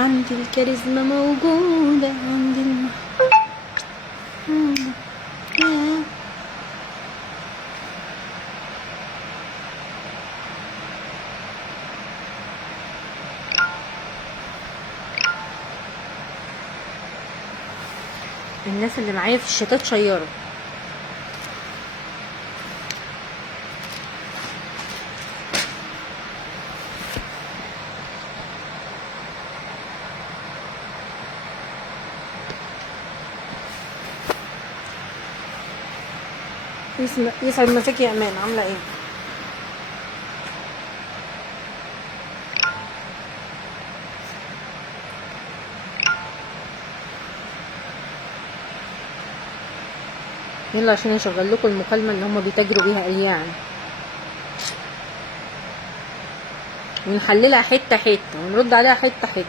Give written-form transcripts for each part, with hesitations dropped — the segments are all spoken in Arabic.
عندي الكاريزما موجودة، عندي الناس اللي معايا في الشتات شيروا. يسعد مساكي يا امان، عامله ايه؟ يلا عشان اشغل لكم المكالمه اللي هم بيتاجروا بيها اليان، ونحللها حته حته ونرد عليها حته حته.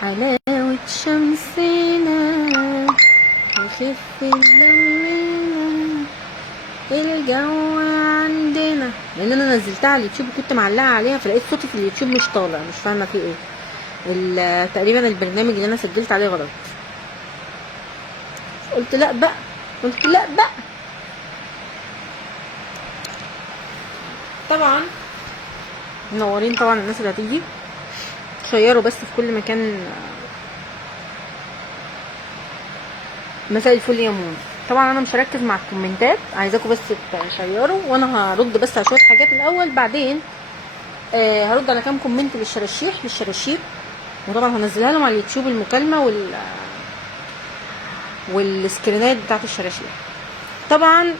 حلاوة شمسنا وخفة دمنا الجو عندنا، لان انا نزلتها على اليوتيوب وكنت معلقه عليها، فلقيت صوتي في اليوتيوب مش طالع، مش فاهمه في ايه. تقريبا البرنامج اللي انا سجلت عليه غلط. قلت لا بقى، طبعا منورين طبعا الناس اللي هتيجي، شيروا بس في كل مكان. مساء الفل يا مون. طبعا انا مش هركز مع الكومنتات، عايزاكم بس تشيروا، وانا هرد بس على شويه حاجات الاول، بعدين هرد على كام كومنت للشراشيب، وطبعا هنزلها لهم على اليوتيوب المكالمه والسكرينات بتاعت الشراشيح. طبعا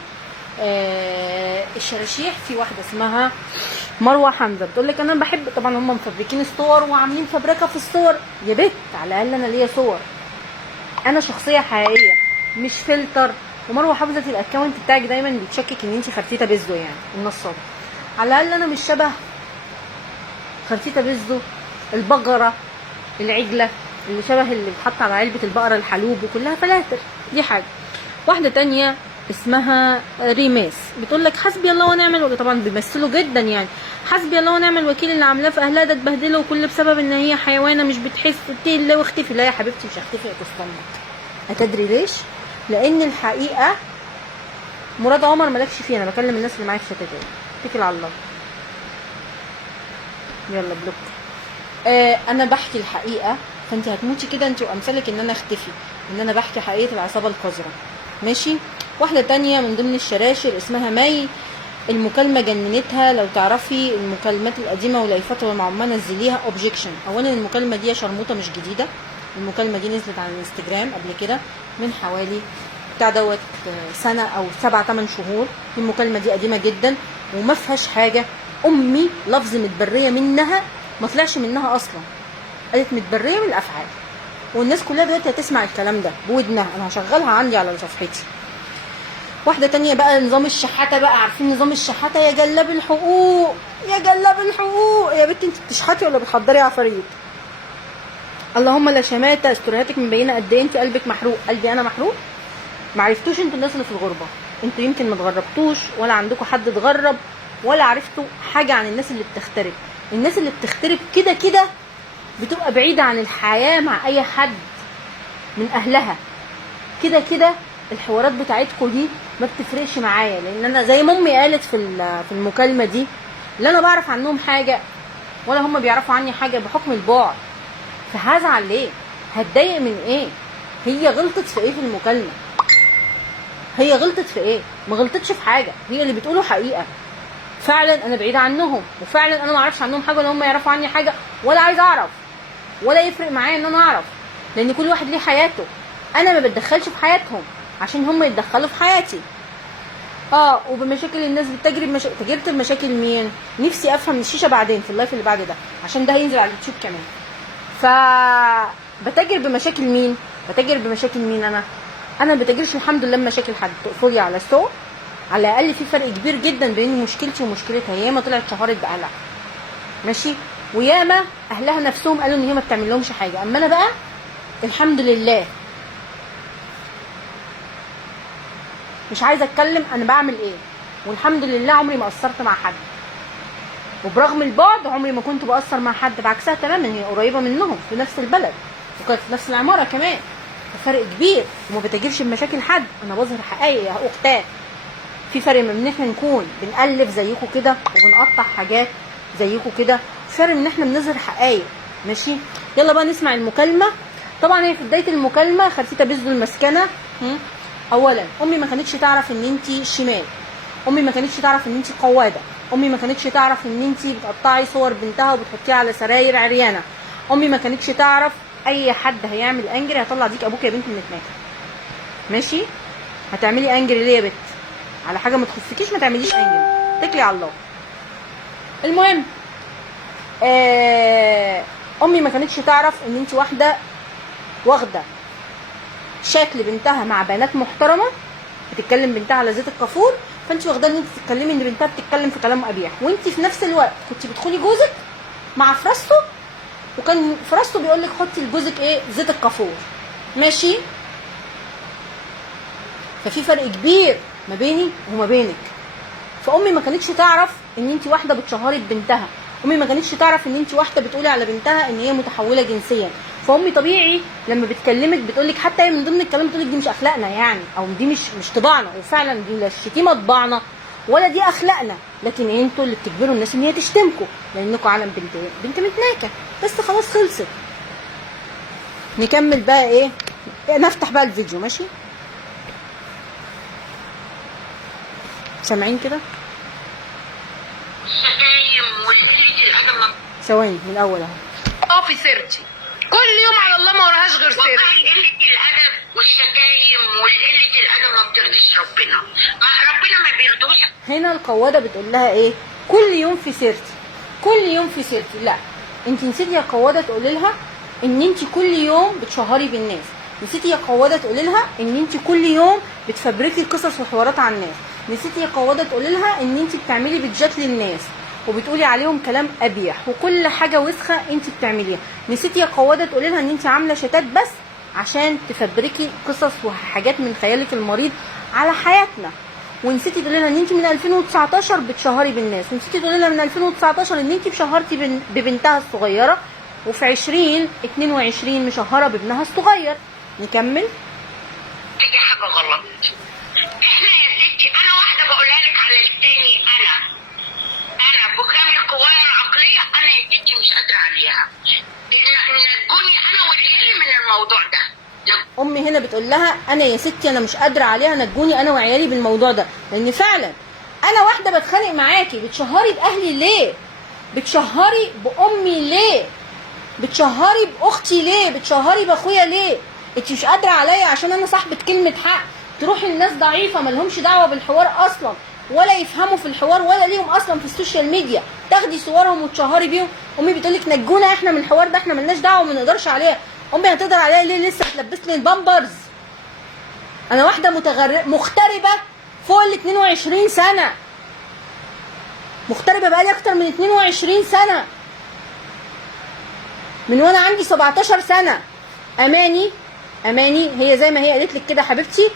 الشراشيح في واحده اسمها مروه حمزه بتقول لك انا بحب، طبعا هم مفبركين الصور وعاملين فبركه في الصور. يا بت على الاقل انا ليا صور، انا شخصيه حقيقيه مش فلتر. ومروه حافظه الاكونت بتاعك دايما بيتشكك ان انت خرتيته بزو، يعني النصابه. على الاقل انا مش شبه خرتيته بزو البقره العجله اللي شبه اللي بتحط على علبه البقره الحلوب وكلها فلاتر. دي حاجه. واحده تانية اسمها ريماس بتقول لك حسبي الله ونعم الوكيل. طبعا بيمثلوا جدا، يعني حسبي الله ونعم الوكيل، اللي عاملاه في اهلها ده اتبهدله، وكل بسبب ان هي حيوانه مش بتحس. اتقي الله واختفي. لا يا حبيبتي مش هختفي، هتستنى. هتدري ليش؟ لان الحقيقه مراد عمر مالكش فيه، انا بكلم الناس اللي معايا في الشتات. اتكل على الله، يلا بلوك. انا بحكي الحقيقه، فانت هتموتي كده انت وامثالك ان انا اختفي، ان انا بحكي حقيقه العصابه القذره. ماشي. واحده تانية من ضمن الشراشر اسمها مي، المكالمه جننتها. لو تعرفي المكالمات القديمه ولايفتها مع ما نزليها اوبجكشن. اولا المكالمه دي يا شرموطه مش جديده، المكالمه دي نزلت على الانستجرام قبل كده من حوالي بتاع دوت سنه او 7-8 شهور. المكالمه دي قديمه جدا وما فيهاش حاجه. امي لفظ متبريه منها ما طلعش منها اصلا، قالت متبريه من الافعال، والناس كلها دلوقتي هتسمع الكلام ده بودنها. انا هشغلها عندي على صفحتي. واحده تانية بقى نظام الشحاته، بقى عارفين نظام الشحاته؟ يا جلاب الحقوق، يا جلاب الحقوق، يا بنتي انت بتشحتي ولا بتحضري عفاريت؟ اللهم لا شماته، استورياتك مبينه قد ايه انت قلبك محروق. قلبي انا محروق؟ معرفتوش انتوا الناس اللي في الغربه، انتوا يمكن ما اتغربتوش ولا عندكم حد اتغرب ولا عرفتوا حاجه عن الناس اللي بتغترب. الناس اللي بتغترب كده كده بتبقى بعيده عن الحياه مع اي حد من اهلها، كده كده الحوارات بتاعتكم دي ما بتفرقش معايا، لان انا زي ما امي قالت في المكالمه دي، لا انا بعرف عنهم حاجه ولا هم بيعرفوا عني حاجه بحكم البعد. فهزعل ليه؟ هتضايق من ايه؟ هي غلطت في ايه في المكالمه؟ هي غلطت في ايه؟ ما غلطتش في حاجه، هي اللي بتقوله حقيقه. فعلا انا بعيده عنهم، وفعلا انا ما اعرفش عنهم حاجه ولا هم يعرفوا عني حاجه، ولا عايز اعرف، ولا يفرق معايا ان انا اعرف، لان كل واحد ليه حياته. انا ما بتدخلش في حياتهم عشان هم يتدخلوا في حياتي. وبمشاكل الناس بتجري تجربه المشاكل مين؟ نفسي افهم الشيشه بعدين في اللايف اللي بعد ده، عشان ده هينزل على اليوتيوب كمان. بتجر بمشاكل مين؟ انا ما بتجرش الحمد لله بمشاكل حد. تقفلي على السوق، على الاقل في فرق كبير جدا بين مشكلتي ومشكلتها. ياما طلعت شهرت باهلها، ماشي، وياما اهلها نفسهم قالوا ان هي ما بتعمل لهمش حاجه، اما انا بقى الحمد لله مش عايزه اتكلم انا بعمل ايه. والحمد لله عمري ما قصرت مع حد، وبرغم البعد عمري ما كنت بقصر مع حد، بعكسها تماما. هي قريبه منهم في نفس البلد وكانت في نفس العماره كمان، فرق كبير وما بتجيبش بمشاكل حد. انا بظهر حقائق يا اختات. في فرق من ان احنا نكون بنألف زيكم كده وبنقطع حاجات زيكم كده، فرق من ان احنا بنظهر حقائق. ماشي، يلا بقى نسمع المكالمه. طبعا هي في بدايه المكالمه خلفيتها بيزدوا المسكنه. اولا امي ما كانتش تعرف ان انتي شمال، امي ما كانتش تعرف ان انتي قواده، امي ما كانتش تعرف ان انتي بتقطعي صور بنتها وبتحطيها على سراير عريانه، امي ما كانتش تعرف اي حد هيعمل انجري هيطلع ديك ابوك يا بنت من دماغك. ماشي، هتعملي انجري ليه يا بت؟ على حاجه ما تخصكيش ما تعمليش انجري، اتكلي على الله. المهم امي ما كانتش تعرف ان انتي واحده واخده شكل بنتها مع بنات محترمه، بتتكلم بنتها على زيت الكافور، فانت واخده ان انت تتكلمي ان بنتها بتتكلم في كلام قبيح، وانت في نفس الوقت كنت بتدخلي جوزك مع فراسته، وكان فراسته بيقول لك حطي لجوزك ايه؟ زيت الكافور. ماشي، ففي فرق كبير ما بيني وما بينك. فامي ما كانتش تعرف ان انت واحده بتشهري ببنتها، امي ما كانتش تعرف ان انت واحده بتقولي على بنتها ان هي متحوله جنسيا. فامي طبيعي لما بتكلمك بتقولك، حتى هي من ضمن الكلام بتقولك دي مش اخلاقنا يعني، او دي مش طباعنا، وفعلا دي لا الشتيمه طباعنا ولا دي اخلاقنا، لكن انتوا اللي بتجبروا الناس ان هي تشتمكم لانكم عالم بنت متناكه. بس خلاص خلصت. نكمل بقى ايه؟ نفتح بقى الفيديو. ماشي، سامعين كده؟ الشتايم وقلة الأدب ثواني من الاول اهو. في سيرتي كل يوم على الله ما وراهاش غير سيرتي. والله قلة الأدب والشتايم وقلة الأدب ما بترضيش ربنا، ربنا ما بيرضوش. هنا القواده بتقول لها ايه؟ كل يوم في سيرتي، كل يوم في سيرتي. لا انت نسيتي يا قواده تقولي لها ان انت كل يوم بتشهري بالناس، نسيتي يا قواده تقولي لها ان انت كل يوم بتفبركي قصص وحوارات عن الناس، نسيتي يا قواده تقولي لها ان انت بتعملي بيدجات للناس وبتقولي عليهم كلام قبيح وكل حاجه وسخه انت بتعمليها، نسيتي يا قواده تقولي لها ان انت عامله شتات بس عشان تفبركي قصص وحاجات من خيالك المريض على حياتنا، ونسيتي تقولي لها ان انت من 2019 بتشهري بالناس، ونسيتي تقولي لها من 2019 ان انت شهرتي ببنتها الصغيره، وفي 2022 مشهره بابنها الصغير. نكمل. دي حاجه غلط. احنا يا ستي انا واحده بقولها لك على لساني، انا بكامل قوايا العقليه انا يا ستي مش قادره عليها. نجوني انا وعيالي من الموضوع ده. امي هنا بتقول لها انا يا ستي انا مش قادره عليها، نجوني انا وعيالي بالموضوع ده، لان فعلا انا واحده بتخانق معاكي. بتشهري باهلي ليه؟ بتشهري بامي ليه؟ بتشهري باختي ليه؟ بتشهري باخويا ليه؟ انت مش قادره عليا عشان انا صاحبه كلمه حق، تروحي للناس ضعيفه مالهمش دعوه بالحوار اصلا ولا يفهموا في الحوار ولا ليهم اصلا في السوشيال ميديا، تاخدي صورهم وتشهري بيهم. امي بتقولك نجونا احنا من الحوار ده، احنا ملناش دعوه وما نقدرش عليها. امي هتقدر عليها ليه؟ لسه بتلبسني البامبرز. انا واحده مغتربه فوق ال 22 سنه، مغتربه بقالي اكتر من 22 سنه، من وانا عندي 17 سنه. اماني هي زي ما هي قالت لك كده حبيبتي،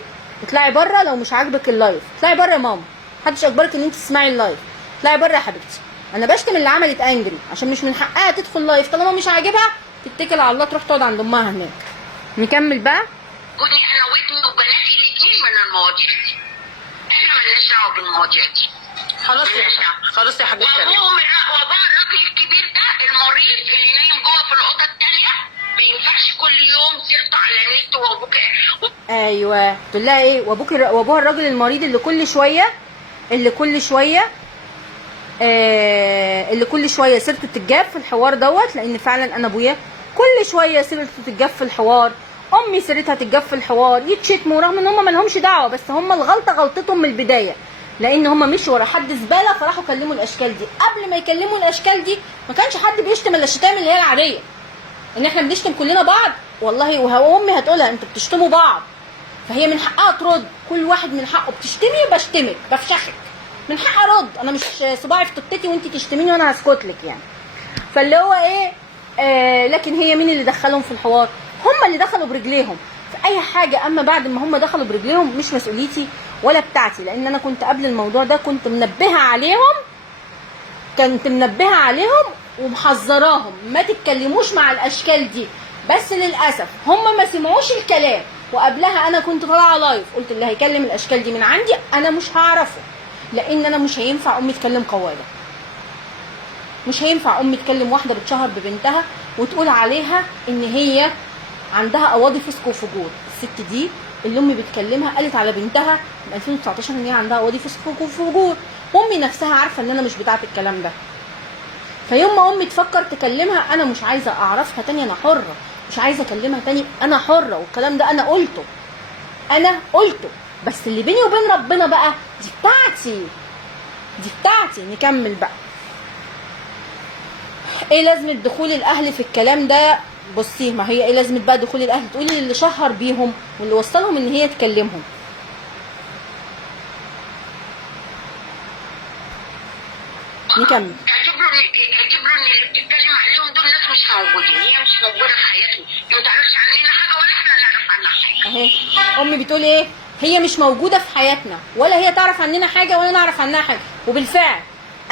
اطلعي بره لو مش عاجبك اللايف، اطلعي بره يا ماما، محدش اجبرك ان انت تسمعي اللايف، اطلعي بره يا حبيبتي. انا بشتم اللي عملت انجري عشان مش من حقها تدخل لايف، طالما مش عاجبها تتكل على الله تروح تقعد عند امها هناك. نكمل بقى. كوني انا وابني وبناتي الاثنين من المواضيع دي، احنا مالناش دعوه بالمواضيع دي. خلاص يا حبيبتي. وابوه الراجل الكبير ده المريض اللي نايم جوه في الاوضه الثانيه ما ينفعش كل يوم سيرته على النت. وابوك ايوه تقول لها ايه؟ وابوها الراجل المريض اللي كل شويه سيرته تتجاب في الحوار دوت، لان فعلا انا ابويا كل شويه سيرته تتجاب في الحوار، امي سيرتها تتجاب في الحوار، يتشتموا رغم ان هم ما لهمش دعوه، بس هم الغلطه غلطتهم من البدايه، لان هم مشوا ورا حد زباله فراحوا كلموا الاشكال دي. قبل ما يكلموا الاشكال دي ما كانش حد بيشتم الا الشتايم اللي هي العاديه، ان احنا بنشتم كلنا بعض والله، وامي هتقولها انتوا بتشتموا بعض، فهي من حقها ترد. كل واحد من حقه، بتشتمي بشتمك بفشخك، من حقي ارد، انا مش صباعي في تبتتي وانت تشتميني وانا هسكت لك يعني. فاللي هو ايه لكن هي مين اللي دخلهم في الحوار؟ هم اللي دخلوا برجليهم في اي حاجه، اما بعد ما هم دخلوا برجليهم مش مسؤوليتي ولا بتاعتي، لان انا كنت قبل الموضوع ده كنت منبهه عليهم ومحذراهم ما تتكلموش مع الاشكال دي، بس للاسف هم ما سمعوش الكلام. وقبلها انا كنت طالعه لايف قلت اللي هيكلم الاشكال دي من عندي انا مش هعرفه، لان انا مش هينفع امي تكلم قواده، مش هينفع امي تكلم واحده بتشهر ببنتها وتقول عليها ان هي عندها اواضي فسق وفجور. الست دي اللي امي بتكلمها قالت على بنتها من 2019 ان هي عندها اواضي فسق وفجور، وامي نفسها عارفه ان انا مش بتاعه الكلام ده. فيوم ما امي تفكر تكلمها انا مش عايزه اعرفها تاني، انا حره، مش عايزه اكلمها تاني، انا حره، والكلام ده انا قلته. بس اللي بيني وبين ربنا بقى دي بتاعتي. نكمل بقى. ايه لازمه دخول الاهل في الكلام ده؟ بصي، ما هي ايه لازمه بقى دخول الاهل؟ تقولي اللي شهر بيهم واللي وصلهم ان هي تكلمهم. نكمل. اعتبروا ان اللي بتتكلم عليهم دول ناس مش موجودين، هي مش موجوده في حياتهم، ما تعرفش عننا حاجه ولا احنا نعرف عنها حاجه. اهي امي بتقول ايه؟ هي مش موجوده في حياتنا، ولا هي تعرف عننا حاجه ولا نعرف عنها حاجه. وبالفعل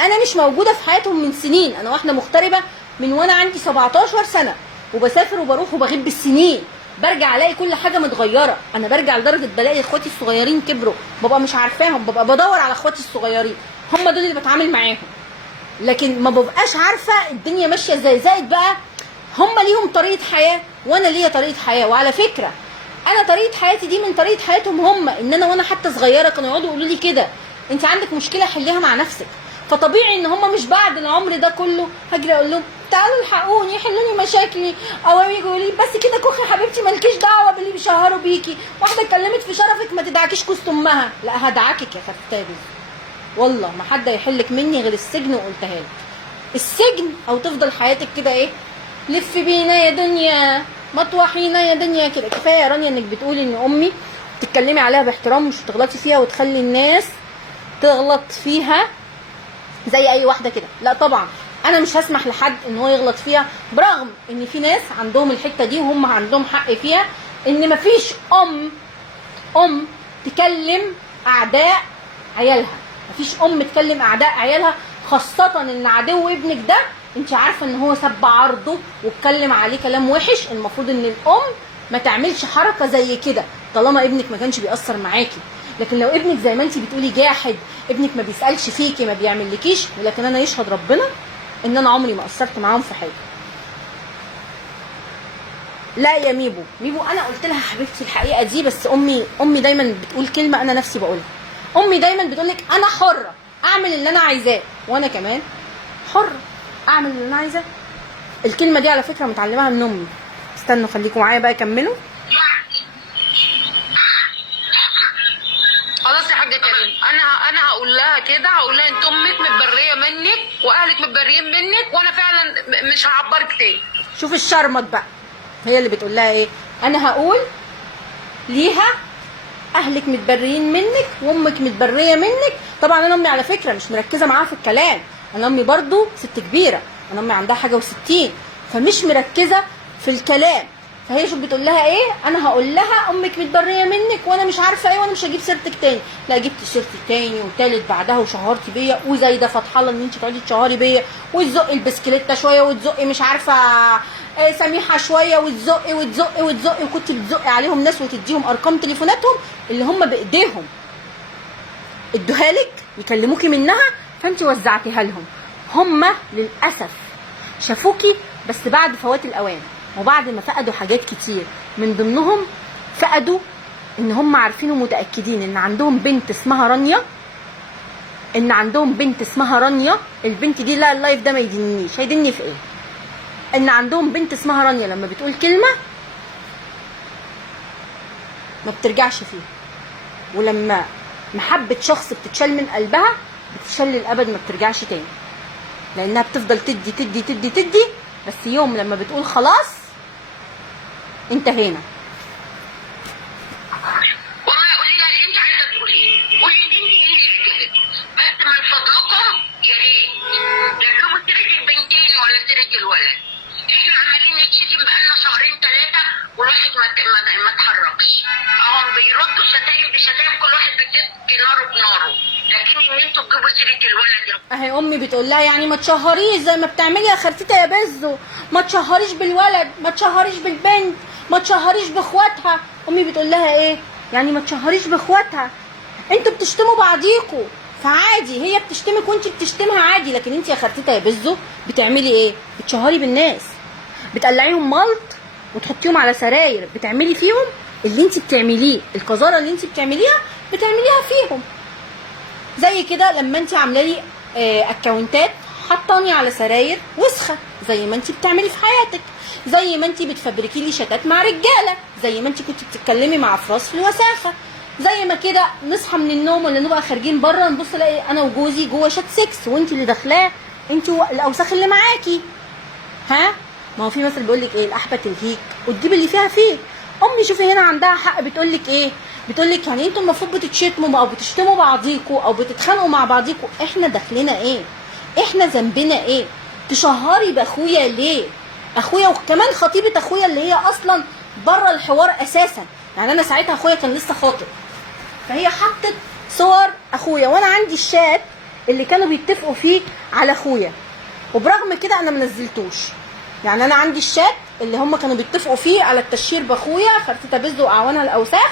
انا مش موجوده في حياتهم من سنين. انا واحده مغتربه من وانا عندي 17 سنه، وبسافر وبروح وبغيب بالسنين، برجع الاقي كل حاجه متغيره. انا برجع لدرجه بلاقي اخواتي الصغيرين كبروا، ببقى مش عارفاهم، ببقى بدور على اخواتي الصغيرين، هم دول اللي بتعامل معاهم، لكن ما ببقاش عارفه الدنيا ماشيه ازاي. زائد بقى هم ليهم طريقه حياه وانا ليا طريقه حياه. وعلى فكره انا طريقه حياتي دي من طريقه حياتهم هم، ان انا وانا حتى صغيره كانوا يقعدوا يقولوا لي كده، انت عندك مشكله حليها مع نفسك. فطبيعي ان هم مش بعد العمر ده كله هجري اقول لهم تعالوا الحقوني حلوا لي مشاكلي، او يجوا يقولوا لي بس كده كوخي حبيبتي مالكيش دعوه باللي بيشهروا بيكي، واحده اتكلمت في شرفك ما تدعكيش كوست امها. لا هدعكك يا ختابي، والله ما حد هيحلك مني غير السجن، وقلتها لك السجن او تفضل حياتك كده ايه، لف بينا يا دنيا مطوحينا يا دنيا كده. كفايه يا رانيا انك بتقولي ان امي تتكلمي عليها باحترام، مش تغلطي فيها وتخلي الناس تغلط فيها زي اي واحده كده. لا طبعا انا مش هسمح لحد ان هو يغلط فيها، برغم ان في ناس عندهم الحته دي وهم عندهم حق فيها، ان مفيش ام تكلم اعداء عيالها، مفيش ام تكلم اعداء عيالها، خاصه ان عدو ابنك ده انت عارفه ان هو سب عرضه واتكلم عليه كلام وحش. المفروض ان الام ما تعملش حركه زي كده طالما ابنك ما كانش بيأثر معاكي. لكن لو ابنك زي ما انت بتقولي جاحد، ابنك ما بيسألش فيكي، ما بيعملكيش، ولكن انا يشهد ربنا ان انا عمري ما قصرت معاهم في حاجه. لا يا ميبو انا قلت لها حبيبتي الحقيقه دي، بس امي دايما بتقول كلمه انا نفسي بقولها. امي دايما بتقول لك انا حره اعمل اللي انا عايزاه، وانا كمان حره اعمل اللي انا عايزاه. الكلمه دي على فكره متعلمها من امي. استنوا خليكم معايا بقى كملوا. خلاص يا حاجه كريم، انا هقول لها كده، هقول لها انت امك متبريه منك واهلك متبريين منك، وانا فعلا مش هعبرك تاني. شوف الشرمط بقى، هي اللي بتقول لها ايه؟ انا هقول ليها اهلك متبريين منك وامك متبريه منك. طبعا انا امي على فكره مش مركزه معاها في الكلام، انا امي برضو ست كبيره، انا امي عندها حاجه و60، فمش مركزه في الكلام. فهي شوف بتقول لها ايه؟ انا هقول لها امك متبريه منك وانا مش عارفه ايه، وانا مش هجيب سيرتك تاني. لا جبت سيرتي تاني وتالت بعدها وشهرتي بيا، وزايده فتح الله ان انت تقعدي تشهري بيا وتزقي البسكليته شويه وتزقي مش عارفه سميحه شويه وتزقي وكنت بتزقي عليهم ناس وتديهم ارقام تليفوناتهم اللي هم بايديهم ادوها لك يكلموكي منها، فانت وزعتيها لهم. هم للاسف شافوكي بس بعد فوات الاوان، وبعد ما فقدوا حاجات كتير. من ضمنهم فقدوا ان هم عارفين ومتاكدين ان عندهم بنت اسمها رانيا، البنت دي لا اللايف ده ما يدنيش، هيدني في ايه؟ ان عندهم بنت اسمها رانيا لما بتقول كلمه ما بترجعش فيها، ولما محبه شخص بتتشال من قلبها بتتشال للابد، ما بترجعش تاني، لانها بتفضل تدي تدي تدي تدي، بس يوم لما بتقول خلاص انتهينا. والله قولي لها اللي انت عايزه تقوليه، قولي لبنتي ايه اللي يعجبك، بس من فضلكم يا ريت لا تجيبوا سيره البنتين ولا سيره الولد. احنا عمالين نتشتم بقالنا شهرين ثلاثه والواحد ما اتحركش. اهم بيردوا شتايم بشتايم، كل واحد بيدي ناره بناره، لكن ان انتوا تجيبوا سيره الولد. اهي امي بتقول لها يعني ما تشهريش زي ما بتعملي يا خالتيتا يا بزو، ما تشهريش بالولد، ما تشهريش بالبنت، ما تشهريش باخواتها. امي بتقول لها ايه؟ يعني ما تشهريش باخواتها، انتوا بتشتموا بعضيكوا فعادي، هي بتشتمك وانت بتشتمها عادي، لكن انت يا خالتيتا يا بزو بتعملي ايه؟ بتشهري بالناس، بتقلعيهم ملط وتحطيهم على سراير، بتعملي فيهم اللي انت بتعمليه، القذاره اللي انت بتعمليها بتعمليها فيهم. زي كده لما انت عامله لي اكونتات حطاني على سراير وسخه، زي ما انت بتعملي في حياتك، زي ما انت بتفبركي لي شتات مع رجاله، زي ما انت كنت بتتكلمي مع افراس في الوساخه، زي ما كده نصحى من النوم ولا نبقى خارجين بره نبص الاقي انا وجوزي جوه شات 6 وانت اللي داخلاه، انت الاوساخ اللي معاكي. ها؟ ما هو في مثل بيقول لك ايه؟ الاحبه تلهيك وتجيب اللي فيها فيك. امي شوفي هنا عندها حق، بتقول لك ايه؟ بتقول لك يعني انتوا المفروض بتتشتموا او بتشتموا بعضيكوا او بتتخانقوا مع بعضيكوا، احنا داخلنا ايه؟ احنا ذنبنا ايه؟ تشهري باخويا ليه؟ اخويا وكمان خطيبه اخويا اللي هي اصلا بره الحوار اساسا، يعني انا ساعتها اخويا كان لسه خاطب، فهي حطت صور اخويا وانا عندي الشات اللي كانوا بيتفقوا فيه على اخويا، وبرغم كده انا منزلتوش. يعني انا عندي الشات اللي هم كانوا بيتفقوا فيه على التشهير باخويا خالتيتا بزو واعوانها الاوساخ،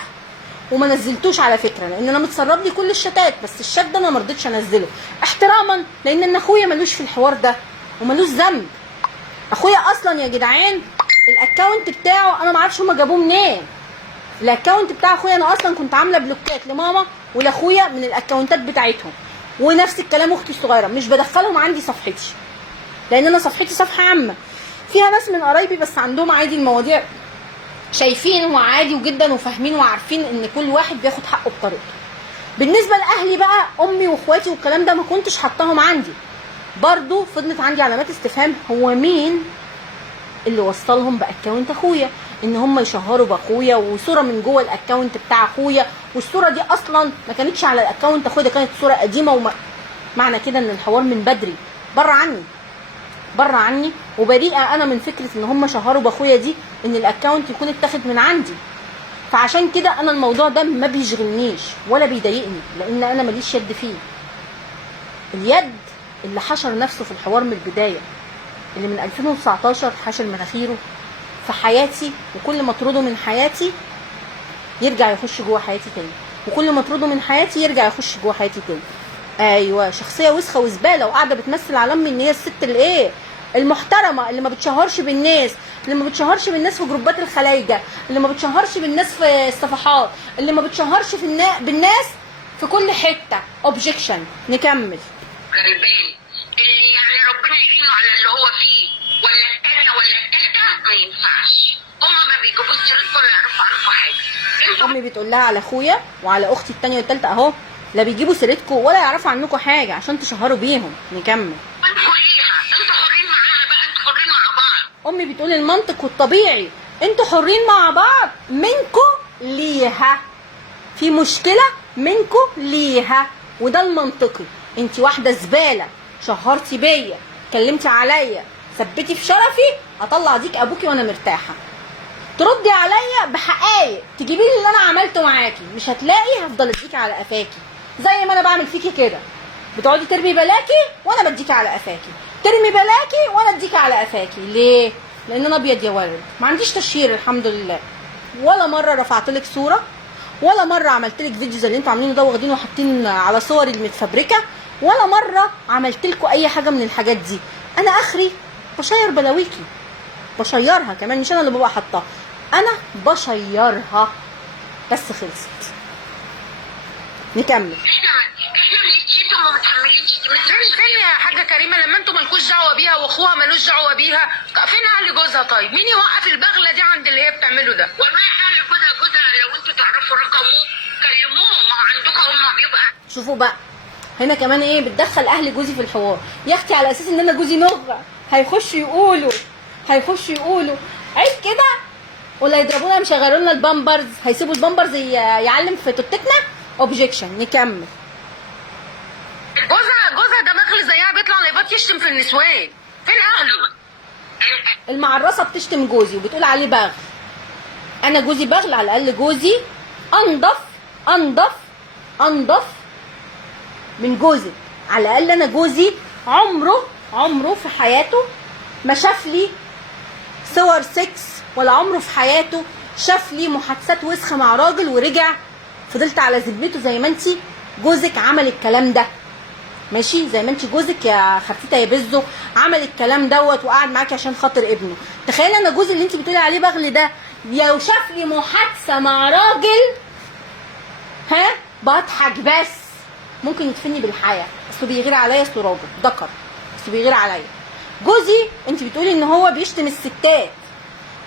وما نزلتوش على فكره، لان انا متسرب لي كل الشتات، بس الشات ده انا ما رضيتش انزله احتراما، لان ان اخويا ملوش في الحوار ده وملوش ذنب. اخويا اصلا يا جدعان الاكونت بتاعه انا ما اعرفش هم جابوه منين. الاكونت بتاع اخويا انا اصلا كنت عامله بلوكات لماما ولاخويا من الاكونتات بتاعتهم، ونفس الكلام اختي الصغيره مش بدخلهم عندي صفحتي، لان انا صفحتي صفحه عامه فيها ناس من قرايبي بس عندهم عادي المواضيع شايفين وعادي وجدا وفاهمين وعارفين ان كل واحد بياخد حقه بطريقته. بالنسبه لاهلي بقى امي واخواتي والكلام ده ما كنتش حطاهم عندي، برضو فضلت عندي علامات استفهام، هو مين اللي وصلهم باكونت اخويا ان هم يشهروا باخويا وصوره من جوه الاكونت بتاع اخويا، والصوره دي اصلا ما كانتش على الاكونت اخويا، ده كانت صوره قديمه معنى كده ان الحوار من بدري بره عني وبريئه انا من فكره ان هم شهروا باخويا دي، ان الاكونت يكون اتاخد من عندي. فعشان كده انا الموضوع ده ما بيشغلنيش ولا بيضايقني، لان انا ماليش يد فيه. اليد اللي حشر نفسه في الحوار من البدايه، اللي من 2019 حشر مناخيره في حياتي، وكل ما اطرده من حياتي يرجع يخش جوه حياتي تاني، وكل ما اطرده من حياتي يرجع يخش جوه حياتي تاني. ايوه، شخصيه وسخه وزباله وقاعده بتمثل على امي ان هي الست اللي ايه؟ المحترمه، اللي ما بتشهرش بالناس، اللي ما بتشهرش بالناس في جروبات الخلايجه، اللي ما بتشهرش بالناس في الصفحات، اللي ما بتشهرش بالناس في كل حته. اوبجكشن. نكمل. غلبان اللي يعني ربنا يعينه على اللي هو فيه، ولا الثانيه ولا الثالثه ما ينفعش. هما ما بيجيبوش سيرتكم ولا يعرفوا حاجه. امي بتقول لها على اخويا وعلى اختي الثانيه والثالثه اهو، لا بيجيبوا سيرتكم ولا يعرفوا عنكم حاجه عشان تشهروا بيهم. نكمل. انتوا ليها، انتوا حرين معاها بقى، انتوا حرين مع بعض. امي بتقول المنطق والطبيعي انتوا حرين مع بعض، منكم ليها في مشكله، منكم ليها، وده المنطقي. انت واحده زباله، شهرتي بيا، اتكلمتي عليا، ثبتي في شرفي، اطلع ديك ابوكي وانا مرتاحه. تردي عليا بحقائق، تجيبي لي اللي انا عملته معاكي، مش هتلاقي، هفضل اديكي على قفاكي زي ما انا بعمل فيكي كده. بتقعدي ترمي بلاكي وانا بديكي على قفاكي، ترمي بلاكي وانا اديكي على قفاكي. ليه؟ لان انا ابيض يا ولد، ما عنديش تشهير الحمد لله. ولا مره رفعت لك صوره، ولا مره عملت لك فيديو زي اللي انتوا عاملينه ده واخدينه وحاطين على صوري المتفبركه، ولا مره عملت لكم اي حاجه من الحاجات دي. انا اخري بشير بلاويكي، بشيرها كمان، مش انا اللي ببقى حاطاها، انا بشيرها بس. خلصت. نكمل. احنا اللي تشيتوا ما متحملينش. فين يا حاجه كريمه لما انتوا مالكوش دعوه بيها واخوها مالوش دعوه بيها؟ فين اهل جوزها؟ طيب مين يوقف البغله دي عند اللي هي بتعمله ده؟ والله اهل جوزها لو انتوا تعرفوا رقمه كلموهم، ما عندكم هم بيبقى. شوفوا بقى هنا كمان ايه بتدخل اهل جوزي في الحوار يا اختي، على اساس ان انا جوزي نغه، هيخشوا يقولوا عيب كده، ولا يضربونا مش هيغيروا لنا البامبرز، هيسيبوا البامبرز يعلم في توتتنا. اوبجكشن. نكمل. جوزها ده مغل زيها، بيطلع لايفات يشتم في النسوان. فين اهله؟ المعرسه بتشتم جوزي وبتقول عليه بغل. انا جوزي بغل، على الاقل جوزي انضف انضف انضف من جوزك. على الاقل انا جوزي عمره في حياته ما شاف لي صور سكس، ولا عمره في حياته شاف لي محادثات وسخه مع راجل ورجع فضلت على ذمته زي ما انتي جوزك عمل الكلام ده. ماشي؟ زي ما انتي جوزك يا خرتيته يا بزو عمل الكلام دوت وقعد معاكي عشان خاطر ابنه. تخيل انا جوزي اللي انتي بتقولي عليه بغل ده لو شاف لي محادثه مع راجل بضحك بس ممكن يدفني بالحياه. اصله بيغير عليا، اصله راجل ذكر، اصله بيغير عليا. جوزي انت بتقولي ان هو بيشتم الستات،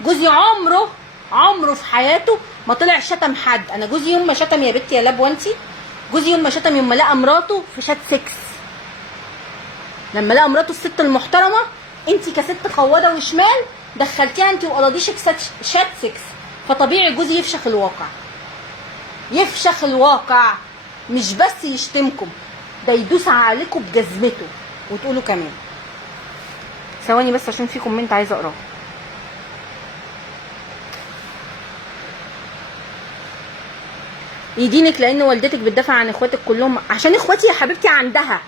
جوزي عمره في حياته ما طلع شتم حد. انا جوزي يوم ما شتم يا بنتي يا لاب وانتي، جوزي يوم ما شتم يوم ما لقى مراته في شات سكس، لما لقى مراته الست المحترمه انت كست قواده وشمال دخلتيها انت وقضاديشك شات سكس، فطبيعي جوزي يفشخ الواقع، يفشخ الواقع، مش بس يشتمكم ده يدوس عليكم بجزمته. وتقولوا كمان ثواني بس عشان في كومنت عايزه اقراه. يدينك لان والدتك بتدافع عن اخواتك كلهم. عشان اخواتي يا حبيبتي عندها،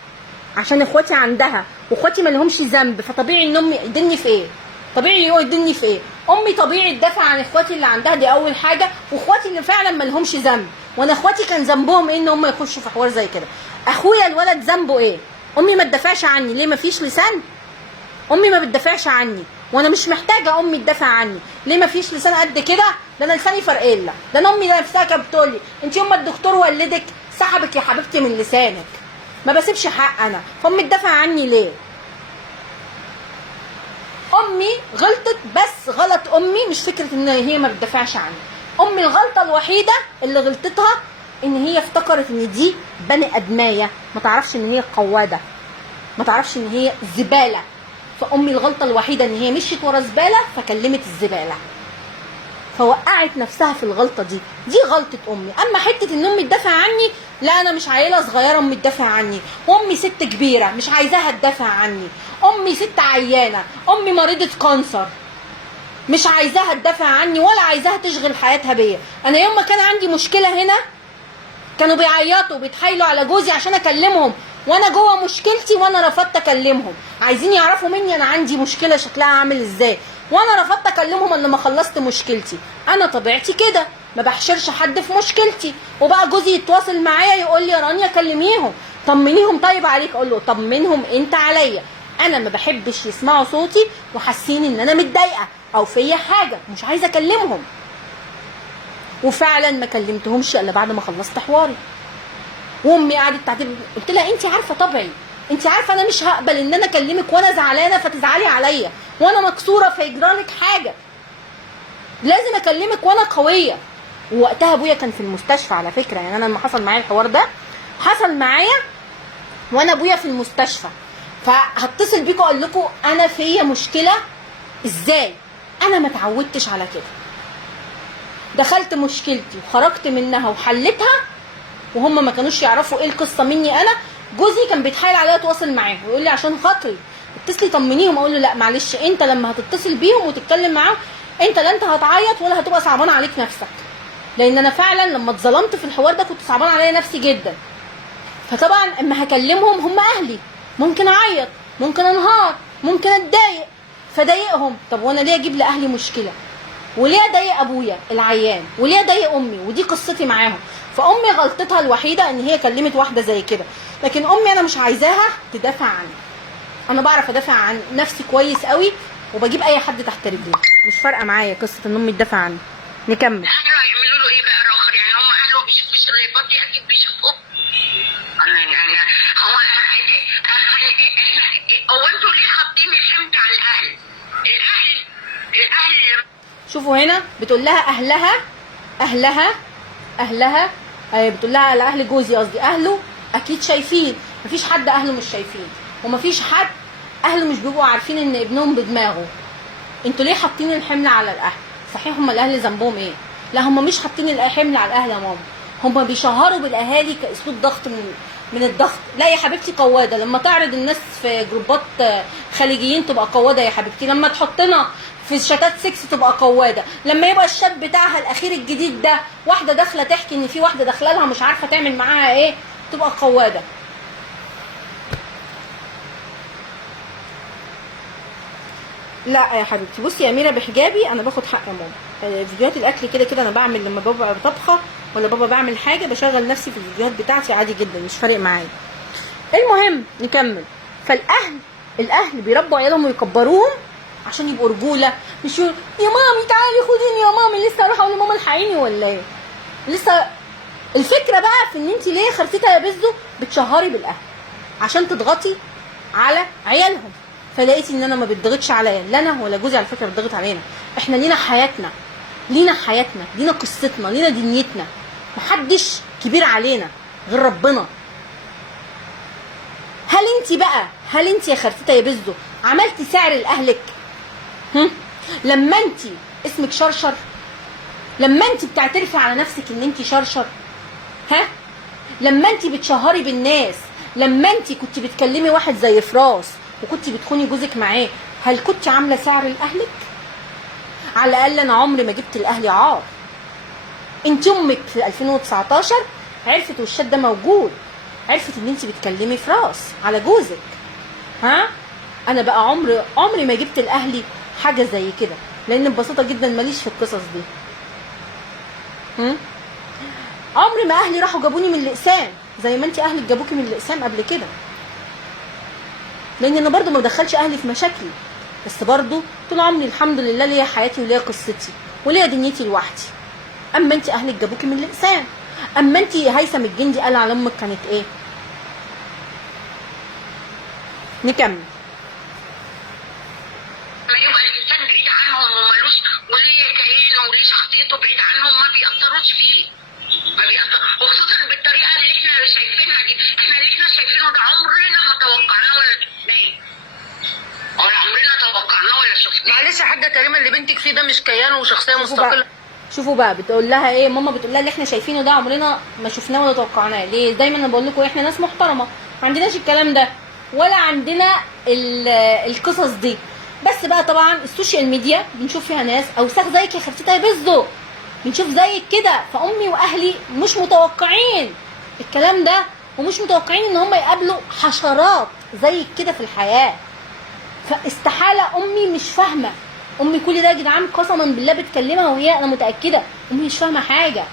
عشان اخواتي عندها، واخواتي ما لهمش ذنب، فطبيعي ان امي يدني في ايه؟ طبيعي يدني في ايه؟ امي طبيعي تدافع عن اخواتي اللي عندها، دي اول حاجه، واخواتي اللي فعلا ما لهمش ذنب. وانا اخواتي كان ذنبهم ايه ان هم يخشوا في حوار زي كده؟ اخويا الولد ذنبه ايه؟ امي ما تدافعش عني ليه؟ ما فيش لسان؟ امي ما بتدافعش عني وانا مش محتاجه امي تدافع عني ليه؟ ما فيش لسان قد كده؟ ده انا لساني فرقله، ده انا امي نفسها كانت بتقول لي انت يوم ما الدكتور ولدك سحبك يا حبيبتي من لسانك، ما بسيبش حق انا، فامي تدافع عني ليه؟ امي غلطت، بس غلط امي مش فكره ان هي ما بتدافعش عني. امي الغلطه الوحيده اللي غلطتها ان هي افتكرت ان دي بني ادميه، ما تعرفش ان هي قواده، ما تعرفش ان هي زباله. فامي الغلطه الوحيده ان هي مشيت ورا زباله فكلمت الزباله، فوقعت نفسها في الغلطه دي. دي غلطه امي. اما حته ان امي تدافع عني، لا انا مش عيله صغيره امي تدافع عني، وامي ست كبيره مش عايزاها تدافع عني، امي ست عيانه، امي مريضه كانسر مش عايزاها تدافع عني ولا عايزاها تشغل حياتها بيا. انا يوم ما كان عندي مشكله هنا كانوا بيعيطوا وبيتحايلوا على جوزي عشان اكلمهم، وانا جوه مشكلتي وانا رفضت اكلمهم. عايزين يعرفوا مني انا عندي مشكله شكلها عامل ازاي، وانا رفضت اكلمهم الا لما خلصت مشكلتي. انا طبيعتي كده، ما بحشرش حد في مشكلتي. وبقى جوزي يتواصل معايا يقول لي يا رانيا كلميهم طمنيهم طيب عليك، اقول له طمنهم انت عليا، انا ما بحبش يسمعوا صوتي وحاسين ان انا متضايقه او فيا حاجه مش عايزه اكلمهم. وفعلا ما كلمتهمش الا بعد ما خلصت حواري. وامي قعدت تعاتبني، قلت لها انت عارفه طبعي، انت عارفه انا مش هقبل ان انا اكلمك وانا زعلانه فتزعلي عليا، وانا مكسوره فيجرالك حاجه، لازم اكلمك وانا قويه. ووقتها ابويا كان في المستشفى على فكره، يعني انا لما حصل معايا الحوار ده حصل معايا وانا ابويا في المستشفى. فهتصل بيكم اقول لكم انا فيا مشكله ازاي، انا ما اتعودتش على كده. دخلت مشكلتي وخرجت منها وحلتها وهم ما كانوش يعرفوا ايه القصه مني. انا جوزي كان بيتحايل عليا اتواصل معاهم ويقول لي عشان خاطري اتصلي طمنيهم، اقول له لا معلش، انت لما هتتصل بيهم وتتكلم معاهم انت لا انت هتعيط ولا هتبقى صعبان عليك نفسك، لان انا فعلا لما اتظلمت في الحوار ده كنت صعبان عليا نفسي جدا. فطبعا اما هكلمهم هم اهلي، ممكن اعيط، ممكن انهار، ممكن اتضايق فضايقهم. طب وانا ليه اجيب لاهلي مشكله؟ وليه اضايق ابويا العيان؟ وليه اضايق امي؟ ودي قصتي معاهم. فامي غلطتها الوحيده ان هي كلمت واحده زي كده، لكن امي انا مش عايزاها تدافع عني. انا بعرف ادافع عن نفسي كويس قوي وبجيب اي حد تحت رجلي، مش فارقه معايا قصه ان امي تدافع عني. نكمل. اهله هيعملوا له ايه بقى اخر؟ يعني هم اهله بيشوفوا الشريفات دي اكيد بيشوفوه. هو انتوا ليه حاطين الحمد على الاهل؟ الاهل شوفوا هنا بتقول لها اهلها بتقول لها على اهل جوزي، قصدي اهله اكيد شايفين، مفيش حد اهله مش شايفين، ومفيش حد اهله مش بيبقوا عارفين ان ابنهم بدماغه. انتوا ليه حاطين الحمل على الاهل؟ صحيح هم الاهل ذنبهم ايه؟ لا هم مش حاطين الحمل على الاهل يا ماما، هم بيشهروا بالاهالي كاسلوب ضغط من الضغط. لا يا حبيبتي قواده، لما تعرض الناس في جروبات خليجيين تبقى قواده يا حبيبتي، لما تحطنا في شتات سكس تبقى قواده، لما يبقى الشات بتاعها الاخير الجديد ده واحده داخله تحكي ان في واحده داخله لها مش عارفه تعمل معاها ايه تبقى قواده. لا يا حبيبتي بصي يا اميره، بحجابي انا باخد حق يا ماما. فيديوهات الاكل كده كده انا بعمل لما ببقى طبخه ولا بابا بعمل حاجه بشغل نفسي في الفيديوهات بتاعتي عادي جدا، مش فارق معايا. المهم نكمل. الاهل بيربوا عيالهم ويكبروهم عشان يبقوا رجوله، مش يا مامي تعالي خديني يا مامي لسه اروح اقول لماما الحقيني ولا ايه. لسه الفكره بقى في ان انت ليه خرفتها يا بزو بتشهري بالاهل عشان تضغطي على عيالهم. فلقيتي ان انا ما بتضغطش عليا، لا انا ولا جوزي على فكره بتضغط علينا. احنا لينا حياتنا، لينا قصتنا، لينا دنيتنا، محدش كبير علينا غير ربنا. هل انت يا خرفتة يا بزو عملتي سعر لاهلك؟ لما انت اسمك شرشر، لما انت بتعترفي على نفسك ان انت شرشر، لما انت بتشهري بالناس، لما انت كنت بتكلمي واحد زي فراس وكنت بتخوني جوزك معاه، هل كنت عامله سعر لاهلك؟ على الاقل انا عمري ما جبت لاهلي عار. انت امك في 2019 عرفت والشات ده موجود، عرفت ان انت بتكلمي فراس على جوزك. انا بقى عمري ما جبت لاهلي حاجه زي كده، لان ببساطه جدا ماليش في القصص دي. عمري ما اهلي راحوا جابوني من الاقسام زي ما انت اهلك جابوكي من الاقسام قبل كده، لان انا برضو ما بدخلش اهلي في مشاكلي، بس برضو طول عمري الحمد لله ليا حياتي وليا قصتي وليا دنيتي لوحدي. اما انت اهلك جابوكي من الاقسام، اما انت هيثم الجندي قال على امك كانت ايه؟ نكمل. ما يبقى الانسان بعيد عنهم ومالوش وليه كيانه وليه شخصيته بعيد عنهم، ما بيأثروش فيه، وخصوصا بالطريقه اللي احنا شايفينها دي. احنا اللي احنا شايفينه ده عمرنا ما توقعناه ولا شفناه، ولا عمرنا توقعناه ولا شفناه. معلش يا حاجه كريمه، اللي بنتك فيه ده مش كيان وشخصيه مستقله. شوفوا بقى بتقول لها ايه ماما، بتقول لها اللي احنا شايفينه ده عمرنا ما شفناه ولا توقعناه. ليه؟ دايما انا بقول لكم احنا ناس محترمه، ما عندناش الكلام ده ولا عندنا القصص دي. بس بقى طبعا السوشيال ميديا بنشوف فيها ناس اوساخ زيك يا خفتها يبزوا، بنشوف زيك كده. فامي واهلي مش متوقعين الكلام ده، ومش متوقعين ان هم يقابلوا حشرات زيك كده في الحياه. فاستحاله امي مش فاهمه. امي كل ده يا جدعان قسما بالله بتكلمها وهي انا متاكده امي مش فاهمه حاجه،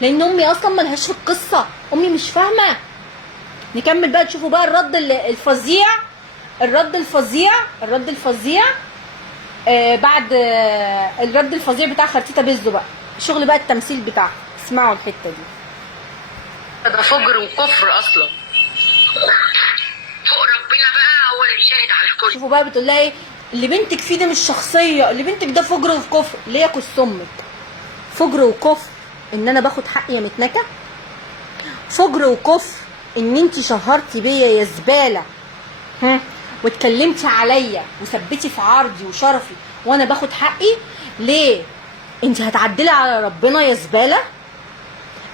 لان امي اصلا ملهاش في القصه، امي مش فاهمه. نكمل بقى تشوفوا بقى الرد الفظيع، الرد الفظيع بعد الرد الفظيع بتاع خرتيتا بيزو بقى، شغل بقى التمثيل بتاعها. اسمعوا الحته دي. ده فجر وكفر اصلا، فوق ربنا بقى هو اللي شاهد على الكل. شوفوا بقى بتقول لها ايه، اللي بنتك فيه ده مش شخصيه، اللي بنتك ده فجر وكفر. ليه يا كس امك؟ فجر وكفر ان انا باخد حقي يا متنكه؟ فجر وكفر ان انت شهرتي بيا يا زباله واتكلمتي عليا وثبتي في عرضي وشرفي وانا باخد حقي؟ ليه؟ انت هتعدلي على ربنا يا زباله؟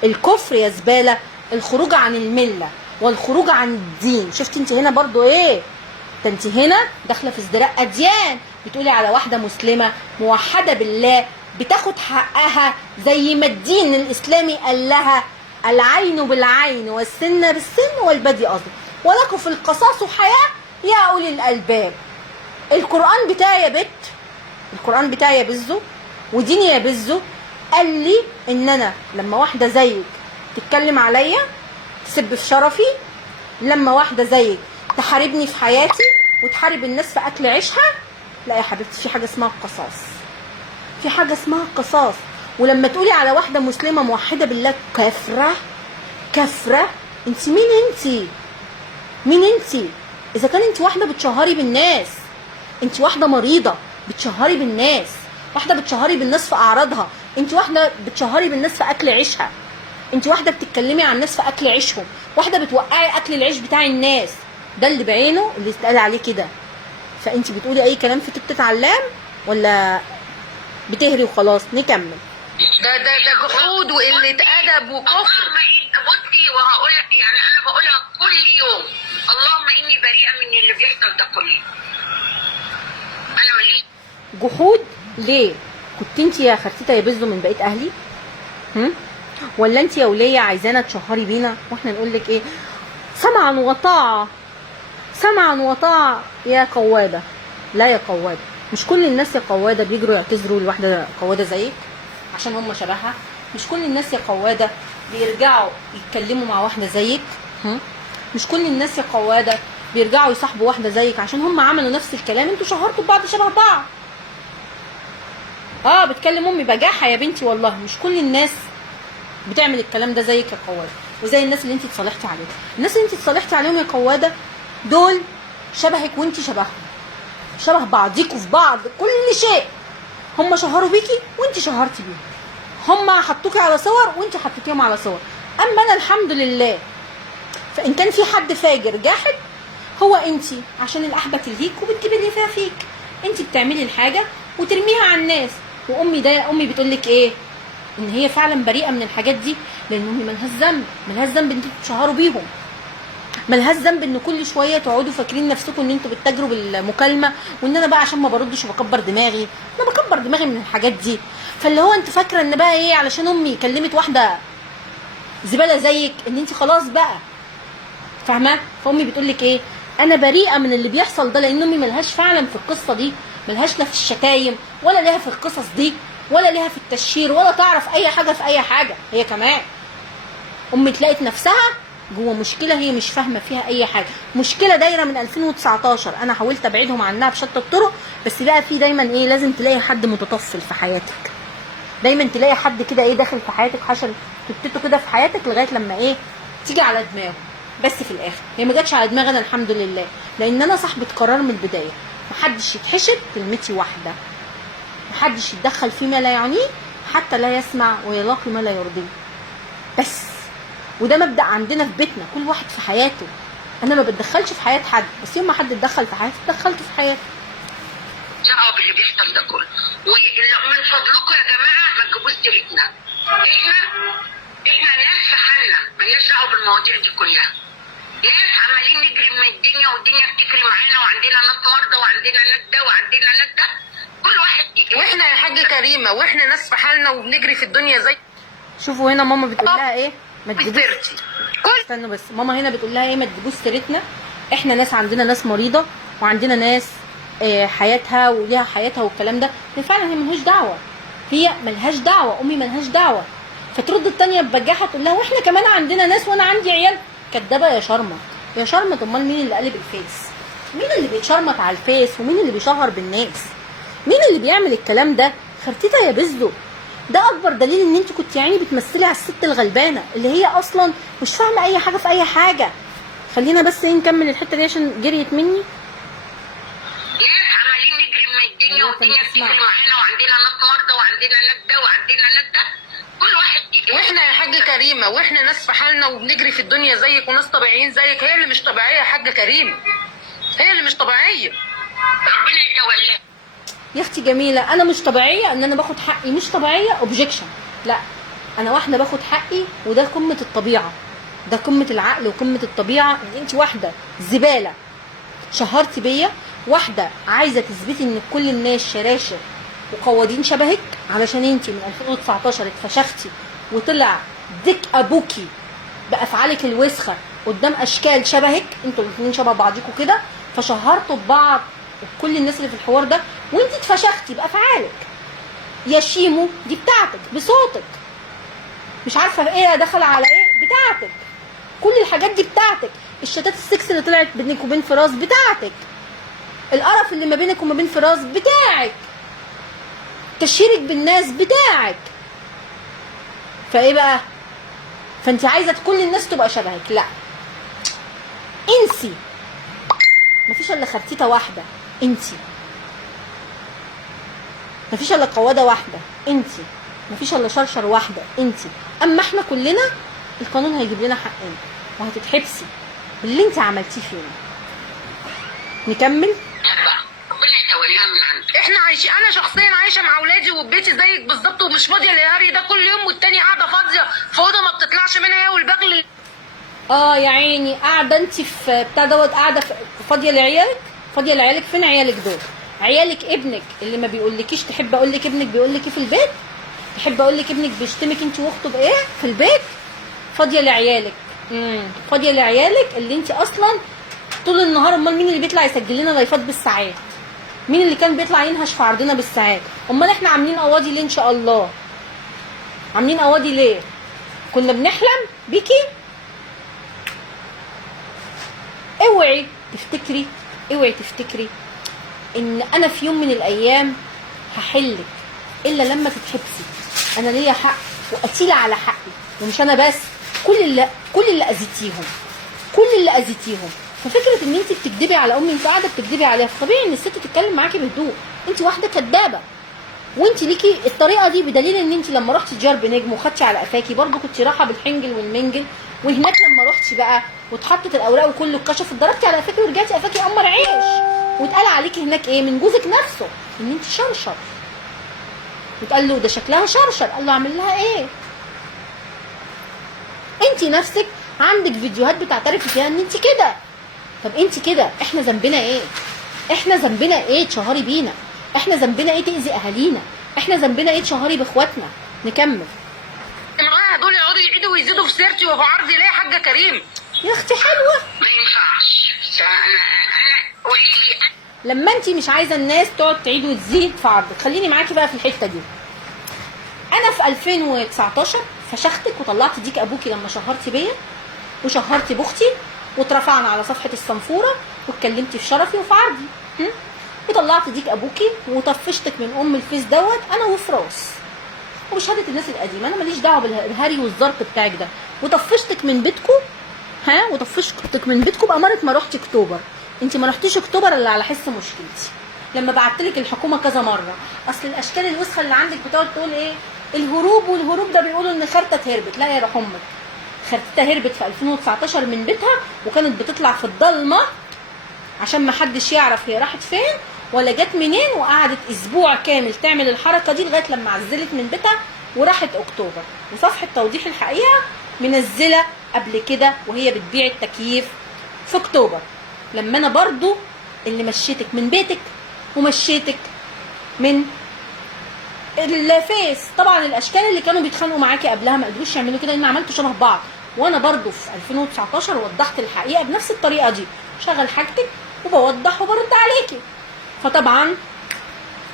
الكفر يا زباله الخروج عن المله والخروج عن الدين. شفتي انت هنا برضو ايه؟ ده انت هنا داخله في ازدراء اديان، بتقولي على واحده مسلمه موحده بالله بتاخد حقها زي ما الدين الاسلامي قال لها العين بالعين والسن بالسن والبدي اظلم ولكم في القصاص حياه يا اولي الالباب. القران بتاعي يا بت، القران بتاعي يا بزو وديني يا بزو قال لي ان انا لما واحده زيك تتكلم عليا تسب في شرفي، لما واحده زيك تحاربني في حياتي وتحارب الناس في اكل عيشها، لا يا حبيبتي في حاجه اسمها القصاص، في حاجه اسمها القصاص. ولما تقولي على واحده مسلمه موحده بالله كافره، انت مين؟ انت اذا كان انت واحده بتشهري بالناس، انت واحده مريضه بتشهري بالناس، واحده بتشهري بالناس في اعراضها، انت واحده بتشهري بالناس في اكل عيشها، انت واحده بتتكلمي عن الناس في اكل عيشهم، واحده بتوقعي اكل العيش بتاع الناس. ده اللي بعينه اللي اتقال عليه كده. فانت بتقولي اي كلام في تبتة علام ولا بتهري وخلاص؟ نكمل. ده جحود وقله ادب وكفر. بصي وهقول يعني انا بقولها كل يوم، اللهم اني بريئه من اللي بيحصل ده كله. انا ماليش جحود ليه؟ كنت انت يا خرتيته يا بزو من بقيه اهلي؟ ولا انت يا وليه عايزانا تشهري بينا واحنا نقول لك ايه؟ سمعا وطاعه، سمعا وطاعه يا قواده. لا يا قواده، مش كل الناس يا قواده بيجروا يعتذروا لواحده قواده زيك عشان هم شبهها. مش كل الناس يا قواده بيرجعوا يتكلموا مع واحده زيك. مش كل الناس يا قواده بيرجعوا يصاحبوا واحده زيك عشان هم عملوا نفس الكلام. انتوا شهرتوا ببعض شبه بعض. بتكلم امي بجاحه يا بنتي والله. مش كل الناس بتعمل الكلام ده زيك يا قواده وزي الناس اللي انت اتصالحتي عليهم. الناس اللي انت اتصالحتي عليهم يا قواده دول شبهك وانت شبههم، شبه بعضيكوا في بعض كل شيء. هم شهروا بيكي وانت شهرتي بيهم، هم حطوكي على صور وانت حطيتيهم على صور. اما انا الحمد لله، فان كان في حد فاجر جاحد هو انت، عشان الاحبه تلهيك وبتجيبي اللي فيها فيك. انت بتعملي الحاجه وترميها على الناس. امي بتقول لك ايه؟ ان هي فعلا بريئه من الحاجات دي، لان امي مالهاش ذنب. مالهاش ذنب ان انتوا تشهروا بيهم، مالهاش ذنب ان كل شويه تقعدوا فاكرين نفسكم ان انتوا بتتاجروا بالمكالمه، وان انا بقى عشان ما بردش وبكبر دماغي. انا بكبر دماغي من الحاجات دي. فاللي هو انت فاكره ان بقى ايه علشان امي كلمت واحده زباله زيك ان انت خلاص بقى فاهمه؟ فامي بتقول لك ايه؟ انا بريئه من اللي بيحصل ده، لان امي ملهاش فعلا في القصه دي، ملهاش لا في الشتايم ولا ليها في القصص دي ولا ليها في التشهير ولا تعرف اي حاجه في اي حاجه. هي كمان امي تلاقت نفسها جوه مشكله هي مش فاهمه فيها اي حاجه. مشكله دايره من 2019. انا حاولت ابعدهم عنها بشتى الطرق، بس بقى في دايما ايه، لازم تلاقي حد متطفل في حياتك. دايما تلاقي حد كده ايه داخل في حياتك، عشان تبتته كده في حياتك لغايه لما ايه تيجي على دماغه. بس في الاخر هي ما جاتش على دماغي انا الحمد لله، لان انا صاحبه قرار من البدايه. محدش يتحشر كلمتي واحده، محدش يتدخل فيما لا يعنيه حتى لا يسمع ويلاقي ما لا يرضيه. بس وده مبدأ عندنا في بيتنا، كل واحد في حياته. انا ما بتدخلش في حياه حد، بس يوم ما حد اتدخل في حياتي اتدخلت في حياته. دعوه باللي بيحصل ده كله. ومن فضلكم يا جماعه ما تجيبوش سيرتنا. احنا ناس في حالنا، مالناش دعوه بالمواضيع دي كلها. ناس عمالين نجري من الدنيا والدنيا بتجري معانا، وعندنا ناس مرضى وعندنا ناس ده وعندنا ناس ده. كل واحد واحنا يا حاجه كريمه واحنا ناس في حالنا وبنجري في الدنيا زي. شوفوا هنا ماما بتقول لها ايه؟ ما تجيبوش. كل استنوا بس، ماما هنا بتقول لها ايه؟ ما تجيبوش سيرتنا. احنا ناس عندنا ناس مريضه وعندنا ناس حياتها وليها حياتها والكلام ده. فعلا هي ملهاش دعوه، هي ملهاش دعوه، امي ملهاش دعوه. فترد التانيه ببجاحه تقول لها واحنا كمان عندنا ناس وانا عندي عيال. كدابه يا شرمط يا شرمط. امال مين اللي قلب الفيس؟ مين اللي بيتشرمط على الفيس؟ ومين اللي بيشهر بالناس؟ مين اللي بيعمل الكلام ده؟ خرتيته يا بزو. ده اكبر دليل ان انت كنت يعني بتمثلي على الست الغلبانه اللي هي اصلا مش فاهمه اي حاجه في اي حاجه. خلينا بس نكمل الحته دي عشان جريت مني. ناس عمالين نجري من الدنيا والدنيا بتجري معانا، وعندنا ناس مرضى وعندنا ناس ده وعندنا ناس ده. كل واحد واحنا يا حاجه كريمه واحنا ناس في حالنا وبنجري في الدنيا زيك وناس طبيعيين زيك. هي اللي مش طبيعيه يا حاجه كريمه، هي اللي مش طبيعيه. ربنا يتولاه. يا اختي جميله، انا مش طبيعيه ان انا باخد حقي، مش طبيعيه اوبجكشن. لا، انا واحده باخد حقي، وده قمه الطبيعه، ده قمه العقل وقمه الطبيعه. ان انت واحده زباله شهرتي بيا، واحده عايزه تثبتي ان كل الناس شراشر وقوادين شبهك، علشان انت من 2019 اتفشختي وطلع ديك ابوكي بافعالك الوسخه قدام اشكال شبهك. انتوا الاثنين شبه بعضيكوا كده، فشهرتوا ببعض وكل الناس اللي في الحوار ده، وانت اتفشختي بافعالك. يا شيمو دي بتاعتك بصوتك، مش عارفه ايه دخل على ايه بتاعتك. كل الحاجات دي بتاعتك. الشتات السكس اللي طلعت بينك وبين فراس بتاعتك. القرف اللي ما بينك وما بين فراس بتاعك. تشهيرك بالناس بتاعك. فايه بقى؟ فانت عايزه كل الناس تبقى شبهك. لا، انسي. مفيش الا خرتيته واحده انتي، مفيش الا قواده واحده انتي، مفيش الا شرشر واحده انتي. اما احنا كلنا القانون هيجيب لنا حقنا، وهتتحبسي باللي انتي عملتيه فينا. نكمل. ربنا ربنا يتولاها من عنده. احنا عايشين، انا شخصيا عايشه مع اولادي وبيتي زيك بالظبط، ومش فاضيه للهري ده كل يوم، والتاني قاعده فاضيه في اوضه ما بتطلعش منها هي والبغل. يا عيني، قاعده انت في بتاع دوت، قاعده فاضيه لعيالك. فاضيه لعيالك؟ فين عيالك دول؟ عيالك ابنك اللي ما بيقولكيش. تحب اقول لك ابنك بيقول لك ايه في البيت؟ تحب اقول لك ابنك بيشتمك انت واخته بايه في البيت؟ فاضيه لعيالك. فاضيه لعيالك اللي انت اصلا طول النهار. امال مين اللي بيطلع يسجل لنا لايفات بالساعات؟ مين اللي كان بيطلع ينهش في عرضنا بالساعات؟ امال احنا عاملين قواضي ليه؟ ان شاء الله عاملين قواضي ليه؟ كنا بنحلم بيكي. اوعي تفتكري ان انا في يوم من الايام هحلك الا لما تتحبسي. انا ليا حق وقتيله على حقي، ومش انا بس، كل اللي اذيتيهم. ففكره ان انت بتكدبي على امي، انت قاعده بتكدبي عليها، فطبيعي ان الست تتكلم معاكي بهدوء. انت واحده كدابه، وانت ليكي الطريقه دي، بدليل ان انت لما رحتي جرب نجم وخدتي على قفاكي برضو كنت رايحه بالحنجل والمنجل، وهناك لما رحتي بقى واتحطت الاوراق وكله اتكشف اتضربتي على قفاكي ورجعتي قفاكي قمر عيش، واتقال عليكي هناك ايه من جوزك نفسه؟ ان انت شرشر. واتقال له ده شكلها شرشر، قال له اعمل لها ايه؟ انت نفسك عندك فيديوهات بتعترفي فيها ان انت كده. طب انت كده احنا ذنبنا ايه؟ تشهري بينا؟ احنا ذنبنا ايه تاذي اهالينا؟ احنا ذنبنا ايه تشهري باخواتنا؟ نكمل. معاها دول يقعدوا يعيدوا ويزيدوا في سيرتي وفي عرضي ليه يا حاجه كريم؟ يا اختي حلوه. ما ينفعش. انا قولي لي. لما انت مش عايزه الناس تقعد تعيد وتزيد في عرضك، خليني معاكي بقى في الحته دي. انا في 2019 فشختك وطلعت ديك ابوكي لما شهرتي بيا وشهرتي باختي، واترفعنا على صفحه الصنفوره واتكلمتي في شرفي وفي عرضي، وطلعت ديك ابوكي وطفشتك من ام الفيس دوت انا وفراس وبشهاده الناس القديمه. انا ماليش دعوه بالهري والظرف بتاعك ده. وطفشتك من بيتكم، وطفشتك من بيتكم بأمارة ما رحتي اكتوبر. انت ما رحتيش اكتوبر الا على حس مشكلتي، لما بعتلك الحكومه كذا مره. اصل الاشكال الوسخه اللي عندك بتقعد تقول ايه الهروب، والهروب ده بيقولوا ان خرطه هربت. لا يا روح امك، خرطتها هربت في 2019 من بيتها، وكانت بتطلع في الضلمه عشان ما حدش يعرف هي راحت فين ولا جت منين، وقعدت اسبوع كامل تعمل الحركه دي لغايه لما عزلت من بيتها وراحت اكتوبر. وصفحه توضيح الحقيقه منزله قبل كده وهي بتبيع التكييف في اكتوبر، لما انا برضو اللي مشيتك من بيتك ومشيتك من الفيس. طبعا الاشكال اللي كانوا بيتخانقوا معاكي قبلها ما قدروش يعملوا كده لان عملتوا شبه بعض، وانا برضو في 2019 وضحت الحقيقه بنفس الطريقه دي، شغل حاجتك وبوضح وبرد عليكي. فطبعا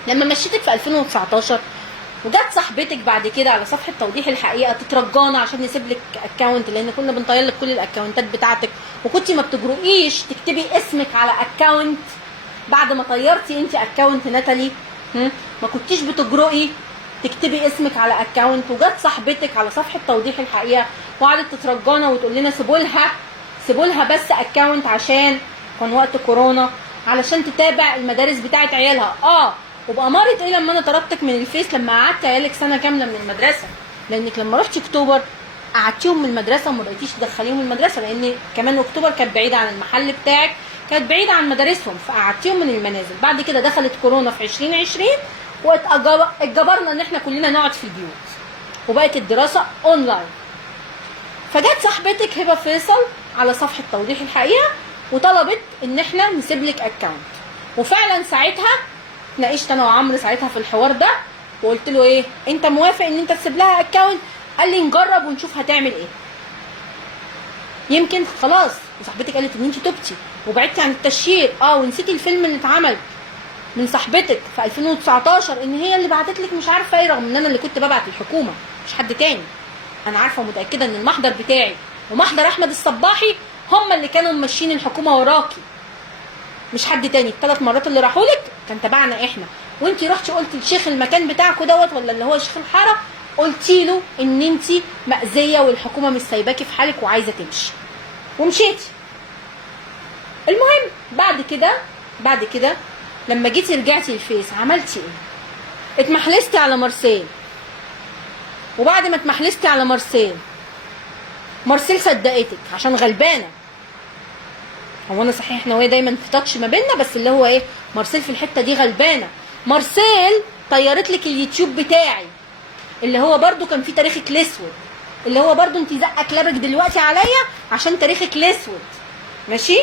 لما مشيتك في 2019 وجت صاحبتك بعد كده على صفحه توضيح الحقيقه تترجانا عشان نسيب لك اكونت، لان كنا بنطير لك كل الاكونتات بتاعتك، وكنتي ما بتجرؤيش تكتبي اسمك على اكونت بعد ما طيرتي انت اكونت ناتالي. ما كنتيش بتجرؤي تكتبي اسمك على اكونت. وجت صاحبتك على صفحه توضيح الحقيقه وقعدت تترجانا وتقول لنا سيبوا لها بس اكونت عشان كان وقت كورونا، علشان تتابع المدارس بتاعت عيالها. وبأمارة ايه لما انا طردتك من الفيس لما قعدت عيالك سنه كامله من المدرسه، لانك لما رحتي اكتوبر قعدتيهم من المدرسه وما بقيتيش تدخليهم المدرسه، لان كمان اكتوبر كانت بعيده عن المحل بتاعك، كانت بعيده عن مدارسهم، فقعدتيهم من المنازل. بعد كده دخلت كورونا في 2020 واتجبرنا ان احنا كلنا نقعد في البيوت وبقت الدراسه اونلاين. فجت صاحبتك هبه فيصل على صفحه توضيح الحقيقه وطلبت ان احنا نسيب لك اكونت، وفعلا ساعتها اتناقشت انا وعمرو ساعتها في الحوار ده، وقلت له ايه انت موافق ان انت تسيب لها اكونت؟ قال لي نجرب ونشوف هتعمل ايه، يمكن خلاص. وصاحبتك قالت ان انت تبتي وبعدتي عن التشهير ونسيتي الفيلم اللي اتعمل من صاحبتك في 2019 ان هي اللي بعتت لك مش عارفه ايه، رغم ان انا اللي كنت ببعت الحكومه مش حد تاني. انا عارفه ومتاكده ان المحضر بتاعي ومحضر احمد الصباحي هم اللي كانوا ماشيين الحكومه وراكي، مش حد تاني. الثلاث مرات اللي راحوا لك كان تبعنا احنا، وانتي رحتي قلتي لشيخ المكان بتاعكوا دوت ولا اللي هو شيخ الحاره، قلتي له ان انتي مأذيه والحكومه مش سايباكي في حالك وعايزه تمشي ومشيتي. المهم بعد كده لما جيتي رجعتي الفيس عملتي ايه؟ اتمحلستي على مارسيل، وبعد ما اتمحلستي على مارسيل صدقتك عشان غلبانه، هو انا صحيح احنا وهي دايما في تاتش ما بيننا، بس اللي هو ايه، مارسيل في الحته دي غلبانه. مارسيل طيرت لك اليوتيوب بتاعي اللي هو برضو كان فيه تاريخك الاسود، اللي هو برضو انت زقه كلابك دلوقتي عليا عشان تاريخك الاسود، ماشي؟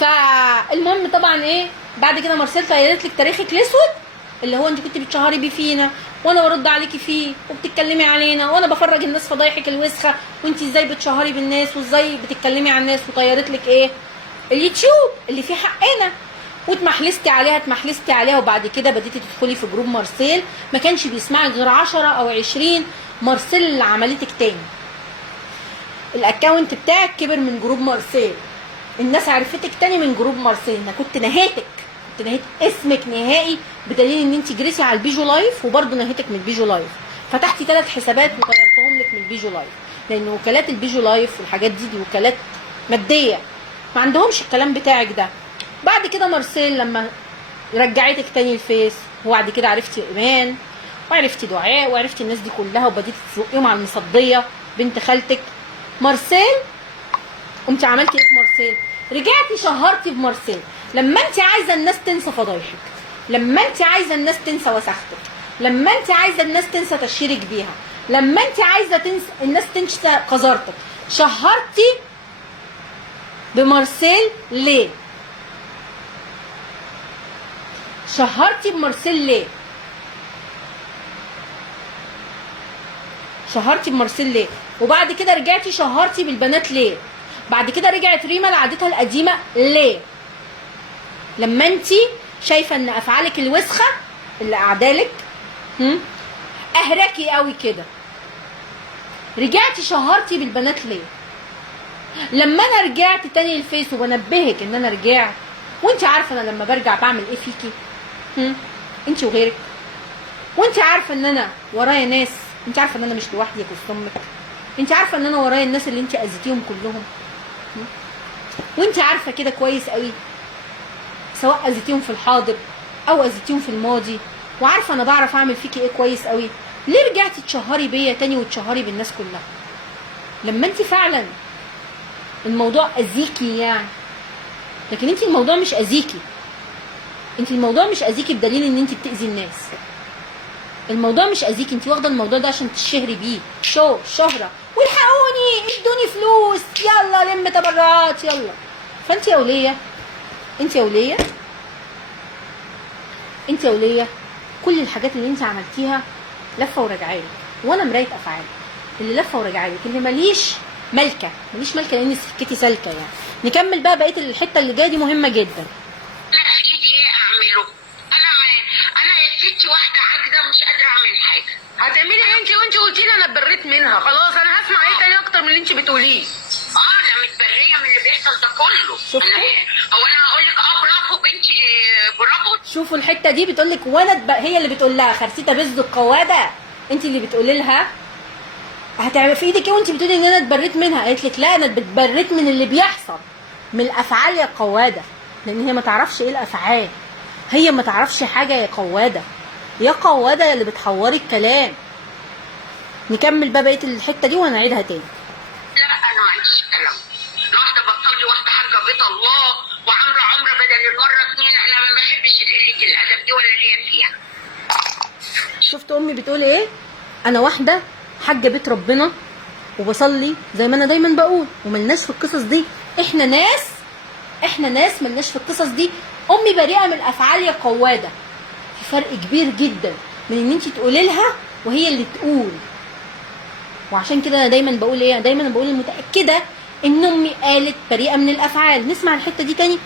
فالمهم طبعا ايه، بعد كده مارسيل طيرت لك تاريخك الاسود اللي هو انت كنت بتشهري بيه فينا، وانا برد عليكي فيه وبتتكلمي علينا، وانا بفرج الناس فضايحك الوسخه، وانت ازاي بتشهري بالناس وازاي بتتكلمي على الناس، وطيرت لك ايه، اليوتيوب اللي فيه حقنا، واتمحلستي عليها. وبعد كده بديتي تدخلي في جروب مارسيل، ما كانش بيسمعك غير 10 أو 20. مارسيل اللي عملتك تاني، الاكونت بتاعك كبر من جروب مارسيل، الناس عرفتك تاني من جروب مارسيل. انا كنت نهيت اسمك نهائي، بدليل ان انت جريتي على البيجو لايف وبرده نهيتك من البيجو لايف. فتحتي 3 حسابات وطيرتهم لك من البيجو لايف، لان وكالات البيجو لايف والحاجات دي وكالات ماديه، ما عندهمش الكلام بتاعك ده. بعد كده مارسيل لما رجعتك تاني الفيس، وبعد كده عرفتي ايمان وعرفتي دعاء وعرفتي الناس دي كلها، وبديتي تزقيهم على المصديه بنت خالتك مارسيل. قمتي عملتي ايه في مارسيل؟ رجعتي شهرتي بمارسيل. لما انت عايزه الناس تنسى فضايحك، لما انت عايزه الناس تنسى وسختك، لما انت عايزه الناس تنسى تشهيرك بيها، لما انت عايزه الناس تنسى قذارتك، شهرتي بمارسيل ليه؟ شهرتي بمارسيل ليه؟ شهرتي بمارسيل ليه؟ وبعد كده رجعتي شهرتي بالبنات ليه؟ بعد كده رجعت ريما لعادتها القديمه ليه؟ لما انت شايفه ان افعالك الوسخه اللي قاعدالك اهركي قوي كده، رجعتي شهرتي بالبنات ليه؟ لما انا رجعت تاني الفيس وبنبهك ان انا رجعت، وانت عارفه انا لما برجع بعمل ايه فيكي، انت وغيرك، وانت عارفه ان انا ورايا ناس، انت عارفه ان انا مش لوحدي يا جوز امك، انت عارفه ان انا ورايا الناس اللي انت اذيتيهم كلهم، وانت عارفه كده كويس قوي، سواء اذيتيهم في الحاضر او اذيتيهم في الماضي، وعارفه انا بعرف اعمل فيكي ايه كويس قوي. ليه رجعتي تشهري بيا تاني وتشهري بالناس كلها لما انت فعلا الموضوع اذيكي يعني؟ لكن انت الموضوع مش اذيكي، انت الموضوع مش اذيكي بدليل ان انت بتاذي الناس. الموضوع مش اذيكي، انت واخده الموضوع ده عشان تشهري بيه، شهره، والحقوني ادوني فلوس، يلا لم تبرعات يلا. فانت يا وليه، انت يا وليه كل الحاجات اللي انت عملتيها لفه ورجعالك، وانا مرايه افعالك اللي لفه ورجعالك، اللي ماليش ملكه لان سكتي سالكه يعني. نكمل بقى بقيه الحته اللي جايه دي مهمه جدا. انا في ايدي ايه اعمله؟ انا يا ستي واحده عاجزه مش قادره اعمل حاجه. هتعملي ايه انت وانت قلتي لي انا اتبريت منها؟ خلاص انا هسمع ايه تاني اكتر من اللي انت بتقوليه؟ انا متبريه من اللي بيحصل ده كله. هو انا هقول لك برافو بنتي، برافو. شوفوا الحته دي بتقول لك هي اللي بتقول لها خرسيته بز القواده، انت اللي بتقولي لها هتعمل في ايدك ايه وانت بتقولي ان انا اتبريت منها؟ قالت لك لا انا اتبريت من اللي بيحصل، من الافعال يا قواده، لان هي ما تعرفش ايه الافعال، هي ما تعرفش حاجه يا قواده، يا قواده اللي بتحوري الكلام. نكمل بقى بقيه الحته دي وهنعيدها تاني. لا انا ما عنديش كلام، واحده بتصلي واحده حاجه بيت الله وعامله عمره بدل المره 2. انا ما بحبش قله الادب دي ولا ليا فيها. شفت امي بتقول ايه؟ انا واحده حاجه بيت ربنا وبصلي زي ما انا دايما بقول، وملناش في القصص دي، احنا ناس ملناش في القصص دي. امي بريئه من الافعال يا قواده. في فرق كبير جدا من ان انت تقولي لها وهي اللي تقول. وعشان كده انا دايما بقول ايه؟ دايما بقول المتاكده ان امي قالت بريئه من الافعال. نسمع الحته دي تاني،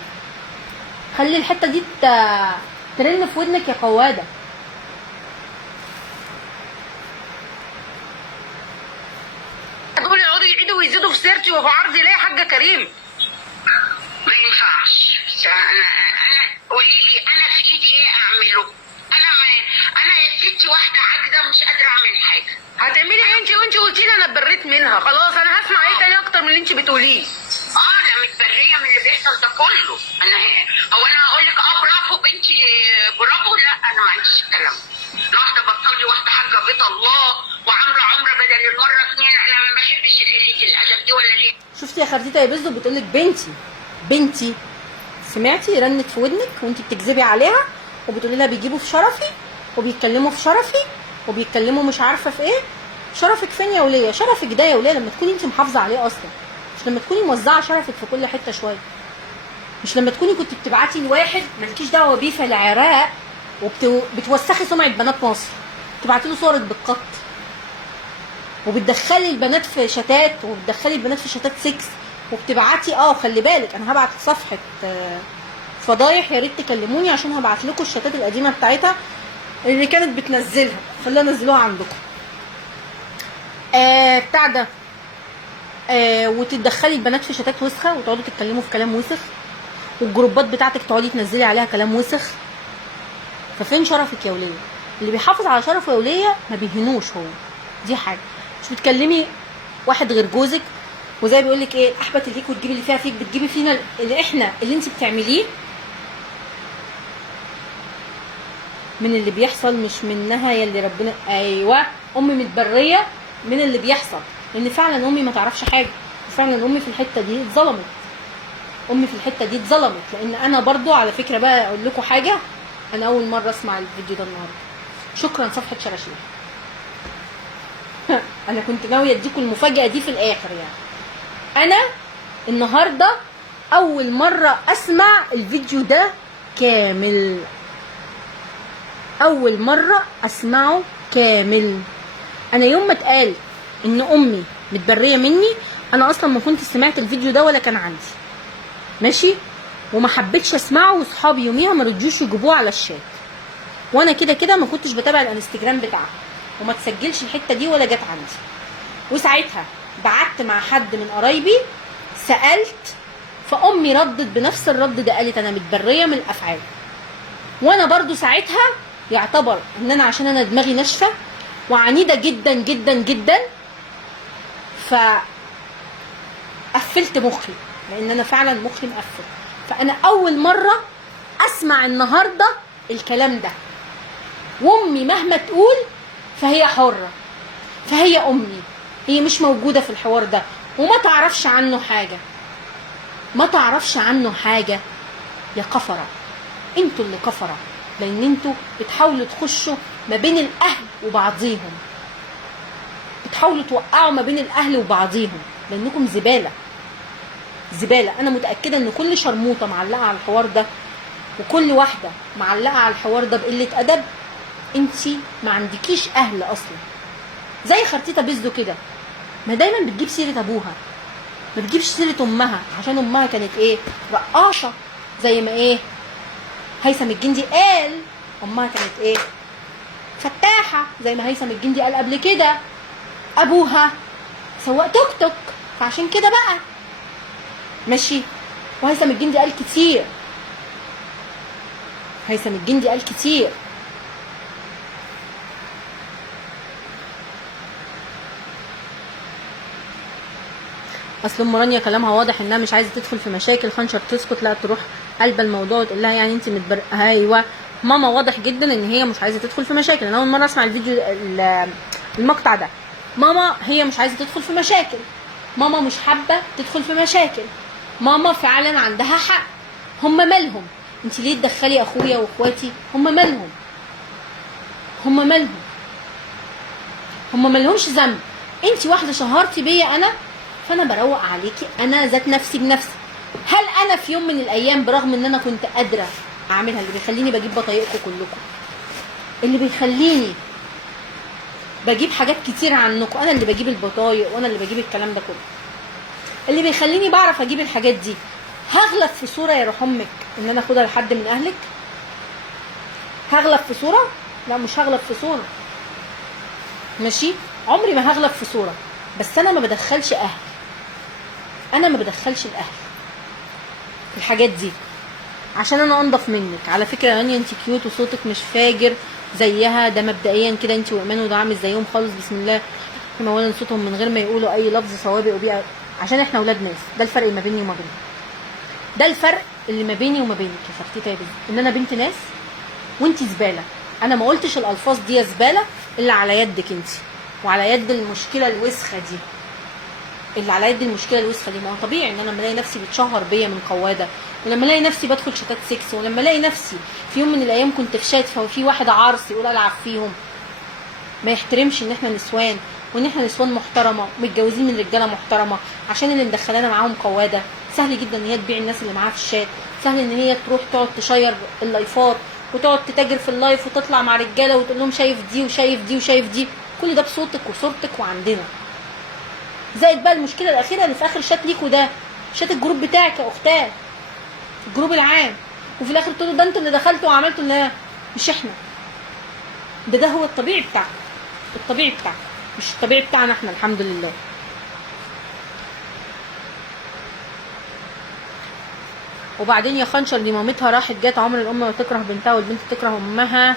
خلي الحته دي ترن في ودنك يا قواده. دول يقعدوا يعيدوا ويزيدوا في سيرتي وفي عرضي ليه يا حاجه كريم؟ ما ينفعش. انا قولي لي انا في ايدي ايه اعمله؟ انا يا ستي واحده عاجزه مش قادره اعمل حاجه. هتعملي ايه انت وانت قلتي لي انا اتبريت منها؟ خلاص انا هسمع ايه تاني اكتر من اللي انت بتقوليه؟ انا متبريه من اللي بيحصل ده كله. هو انا هقول لك برافو بنتي، برافو؟ لا انا ما عنديش كلام. واحده بتصلي واحده حاجه بيت الله وعامله عمره بدل المره 2. انا ما بحبش قله الادب دي ولا ليه. شفتي يا خرتيتا يا بزو بتقولك بنتي سمعتي رنت في ودنك وانت بتكذبي عليها وبتقولي لها بيجيبوا في شرفي وبيتكلموا في شرفي وبيتكلموا مش عارفه في ايه. شرفك فين يا وليه؟ شرفك ده يا وليه لما تكوني انت محافظه عليه اصلا، مش لما تكوني موزعه شرفك في كل حته شويه، مش لما تكوني كنت بتبعتي لواحد مالكيش دعوه بيه في العراق وبتوسخي سمعه بنات مصر، تبعتي له صورك بالقط وبتدخلي البنات في شتات وبتدخلي البنات في شتات سكس وبتبعتي خلي بالك انا هبعت صفحه فضايح، يا ريت تكلموني عشان هبعت لكم الشتات القديمه بتاعتها اللي كانت بتنزلها، خليها نزلوها عندكم. بتاع ده وتدخلي البنات في شتات وسخه وتقعدوا تتكلموا في كلام وسخ والجروبات بتاعتك تقعدي تنزلي عليها كلام وسخ. ففين شرفك يا وليه؟ اللي بيحافظ على شرفه يا وليه ما بيهنوش هو، دي حاجه. مش بتكلمي واحد غير جوزك وزي بيقول لك ايه احبط اللي فيك وتجيبي اللي فيها فيك، بتجيبي فينا اللي احنا اللي انت بتعمليه من اللي بيحصل مش منها يا اللي ربنا. ايوه امي متبريه من اللي بيحصل، لان فعلا امي ما تعرفش حاجه، فعلا امي في الحته دي اتظلمت، لان انا برضو على فكره بقى اقول لكم حاجه، انا اول مره اسمع الفيديو ده النهارده. شكرا صفحه شراشير. انا كنت ناويه اديكم المفاجاه دي في الاخر يعني. انا النهارده اول مره اسمع الفيديو ده كامل، اول مره اسمعه كامل. انا يوم ما اتقال ان امي متبريه مني انا اصلا ما كنت سمعت الفيديو ده ولا كان عندي ماشي، وما حبيتش اسمعه، واصحابي يوميها ما رضيوش يجيبوه على الشات، وانا كده ما كنتش بتابع الانستجرام بتاعها وما تسجلش الحته دي ولا جت عندي. وساعتها بعت مع حد من قرايبي سالت، فامي ردت بنفس الرد ده، قالت انا متبريه من الافعال. وانا برضو ساعتها يعتبر ان انا عشان انا دماغي ناشفه وعنيده جدا جدا جدا فقفلت مخي، لان انا فعلا مخي مقفل. فانا اول مره اسمع النهارده الكلام ده، وامي مهما تقول فهي حره، فهي امي، هي مش موجوده في الحوار ده وما تعرفش عنه حاجه، ما تعرفش عنه حاجه. يا كفره، انتوا اللي كفره، لان انتوا بتحاولوا تخشوا ما بين الاهل وبعضيهم، بتحاولوا توقعوا ما بين الاهل وبعضيهم، لانكم زباله. انا متاكده ان كل شرموطه معلقه على الحوار ده وكل واحده معلقه على الحوار ده بقله ادب، انتي ما عندكيش اهل اصلا. زي خرتيتا بيزدو كده، ما دايما بتجيب سيره ابوها، ما بتجيبش سيره امها، عشان امها كانت ايه؟ رقاصه، زي ما هيثم الجندي قال امها كانت ايه؟ فتاحه، زي ما هيثم الجندي قال قبل كده. ابوها سواق توك توك، فعشان كده بقى ماشي. وهيثم الجندي قال كتير، اصل ام رانيا كلامها واضح انها مش عايزه تدخل في مشاكل. خنشر تسكت، لا تروح قلب الموضوع وتقول لها يعني انت ايوه ماما واضح جدا ان هي مش عايزه تدخل في مشاكل. انا اول مره اسمع الفيديو المقطع ده. ماما هي مش عايزه تدخل في مشاكل، ماما مش حابه تدخل في مشاكل، ماما فعلا عندها حق. هم مالهم؟ انت ليه تدخلي اخويا واخواتي؟ هم مالهم؟ هم مالهمش ذنب. انت واحده شهرتي بيا انا، فانا بروق عليكي انا ذات نفسي بنفسي. هل انا في يوم من الايام برغم ان انا كنت قادره اعملها، اللي بيخليني بجيب بطايقكم كلكم، اللي بيخليني بجيب حاجات كتير عنكم، انا اللي بجيب البطايق وانا اللي بجيب الكلام ده كله، اللي بيخليني بعرف اجيب الحاجات دي، هغلب في صوره يا روح امك ان انا اخدها لحد من اهلك؟ هغلب في صوره؟ لا مش هغلب في صوره ماشي، عمري ما هغلب في صوره. بس انا ما بدخلش اهل، انا ما بدخلش الاهل في الحاجات دي عشان انا انضف منك. على فكره يا رانيا انت كيوت وصوتك مش فاجر زيها، ده مبدئيا كده انت وايمان وده عامل زيهم خالص. بسم الله اولا صوتهم من غير ما يقولوا اي لفظ سوابق وبيئة، عشان احنا اولاد ناس. ده الفرق ما بيني وما بينك، ده الفرق اللي ما بيني وما بينك يا خرتيتا يا بنت، ان انا بنت ناس وانت زباله. انا ما قلتش الالفاظ دي يا زباله الا على يدك انت وعلى يد المشكله الوسخه دي. اللي على قد المشكله الوسخه دي. ما هو طبيعي ان انا لما الاقي نفسي بتشهر بيا من قواده، ولما الاقي نفسي بدخل شتات سكس، ولما الاقي نفسي في يوم من الايام كنت في شات ففي واحد عرس يقول العب فيهم، ما يحترمش ان احنا نسوان، وان احنا نسوان محترمه متجوزين من رجاله محترمه، عشان اللي مدخلانا معاهم قواده. سهل جدا ان هي تبيع الناس اللي معاها في الشات، سهل ان هي تروح تقعد تشير اللايفات وتقعد تتاجر في اللايف وتطلع مع رجاله وتقول لهم شايف دي وشايف دي وشايف دي، كل ده بصوتك وصورتك وعندنا. زائد بقى المشكله الاخيره اللي في اخر شات ليكوا ده، شات الجروب بتاعك يا اختات، الجروب العام، وفي الاخر تقولوا ده انتوا اللي دخلتوا وعملتوا. لا مش احنا، ده هو الطبيعي بتاعكم، الطبيعي بتاعكم مش الطبيعي بتاعنا احنا الحمد لله. وبعدين يا خنشر دي مامتها راحت جات عمر الام وتكره بنتها والبنت تكره امها.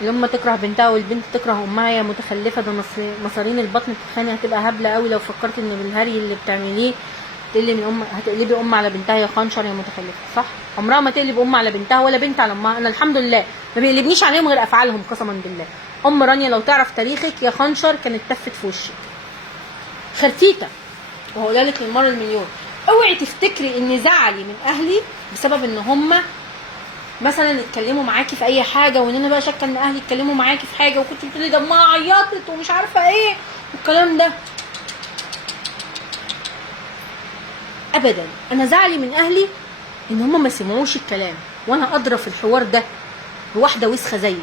الام تكره بنتها والبنت تكره امها، يا متخلفه، ده مصارين البطن بتتخانق، هتبقى هبله قوي لو فكرت ان بالهري اللي بتعمليه تقلي من هتقلبي ام على بنتها يا خنشر يا متخلفه. صح، عمرها ما تقلب ام على بنتها ولا بنت على امها. انا الحمد لله ما بيقلبنيش عليهم غير افعالهم قسما بالله. ام رانيا لو تعرف تاريخك يا خنشر كانت تفت في وشك خرتيته، وهقولها لك للمره المليون. اوعي تفتكري ان زعلي من اهلي بسبب ان هم مثلا اتكلموا معاكي في اي حاجه، وان انا بقى شاكه ان اهلي اتكلموا معاكي في حاجه وكنت بتقولي ده امها عيطت ومش عارفه ايه والكلام ده. ابدا، انا زعلي من اهلي ان هم ما سمعوش الكلام، وانا ادرى في الحوار ده بواحده وسخه زيك.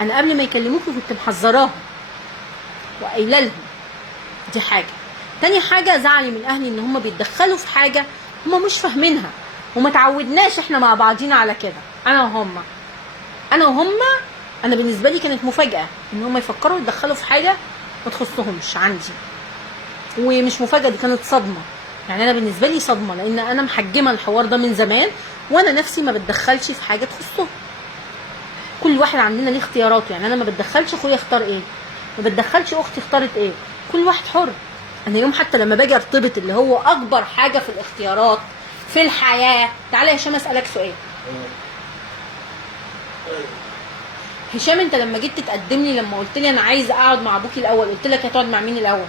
انا قبل ما يكلموكي كنت محذراهم وقايله لهم. دي حاجه. تاني حاجه، زعلي من اهلي ان هم بيتدخلوا في حاجه هم مش فاهمينها، وما تعودناش احنا مع بعضينا على كده. انا وهم انا بالنسبه لي كانت مفاجاه ان هم يفكروا يتدخلوا في حاجه ما تخصهمش عندي، ومش مفاجاه، دي كانت صدمه. يعني انا بالنسبه لي صدمه، لان انا محجمه الحوار ده من زمان، وانا نفسي ما بتدخلش في حاجه تخصه. كل واحد عندنا ليه اختياراته، يعني انا ما بتدخلش اخويا اختار ايه، ما بتدخلش اختي اختارت ايه، كل واحد حر. انا اليوم حتى لما باجي ارتبط، اللي هو اكبر حاجه في الاختيارات في الحياه. تعالى يا هشام اسالك سؤال. هشام، انت لما جيت تتقدم لي، لما قلت لي انا عايز اقعد مع ابوكي الاول، قلت لك هتقعد مع مين الاول؟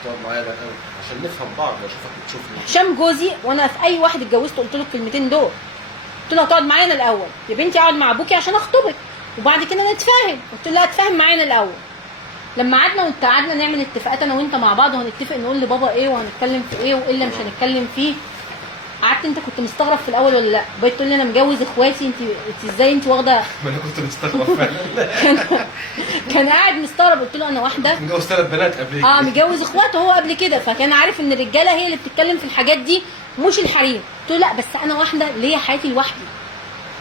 هتقعد معايا الاول عشان نفهم بعض واشوفك بتشوفني. هشام جوزي، وانا في اي واحد اتجوزت قلت له الكلمتين دول، قلت له هتقعد معايا الاول يا بنتي، اقعد مع ابوكي عشان اخطبك وبعد كده نتفاهم. قلت له لا، اتفاهم معانا الاول. لما قعدنا نعمل اتفاقات انا وانت مع بعض، وهنتفق نقول لبابا ايه وهنتكلم في ايه وايه اللي مش هنتكلم فيه. قعدت انت كنت مستغرب في الاول ولا لا؟ بقيت تقول لي انا مجوز اخواتي، انت ازاي انت واخده؟ ما انا كنت مستغرب فعلا. كان قاعد مستغرب. قلت له انا واحده متجوز 3 بنات قبل كده. متجوز اخواته هو قبل كده، فكان عارف ان الرجاله هي اللي بتتكلم في الحاجات دي مش الحريم. قلت له لا، بس انا واحده ليا حياتي لوحدي،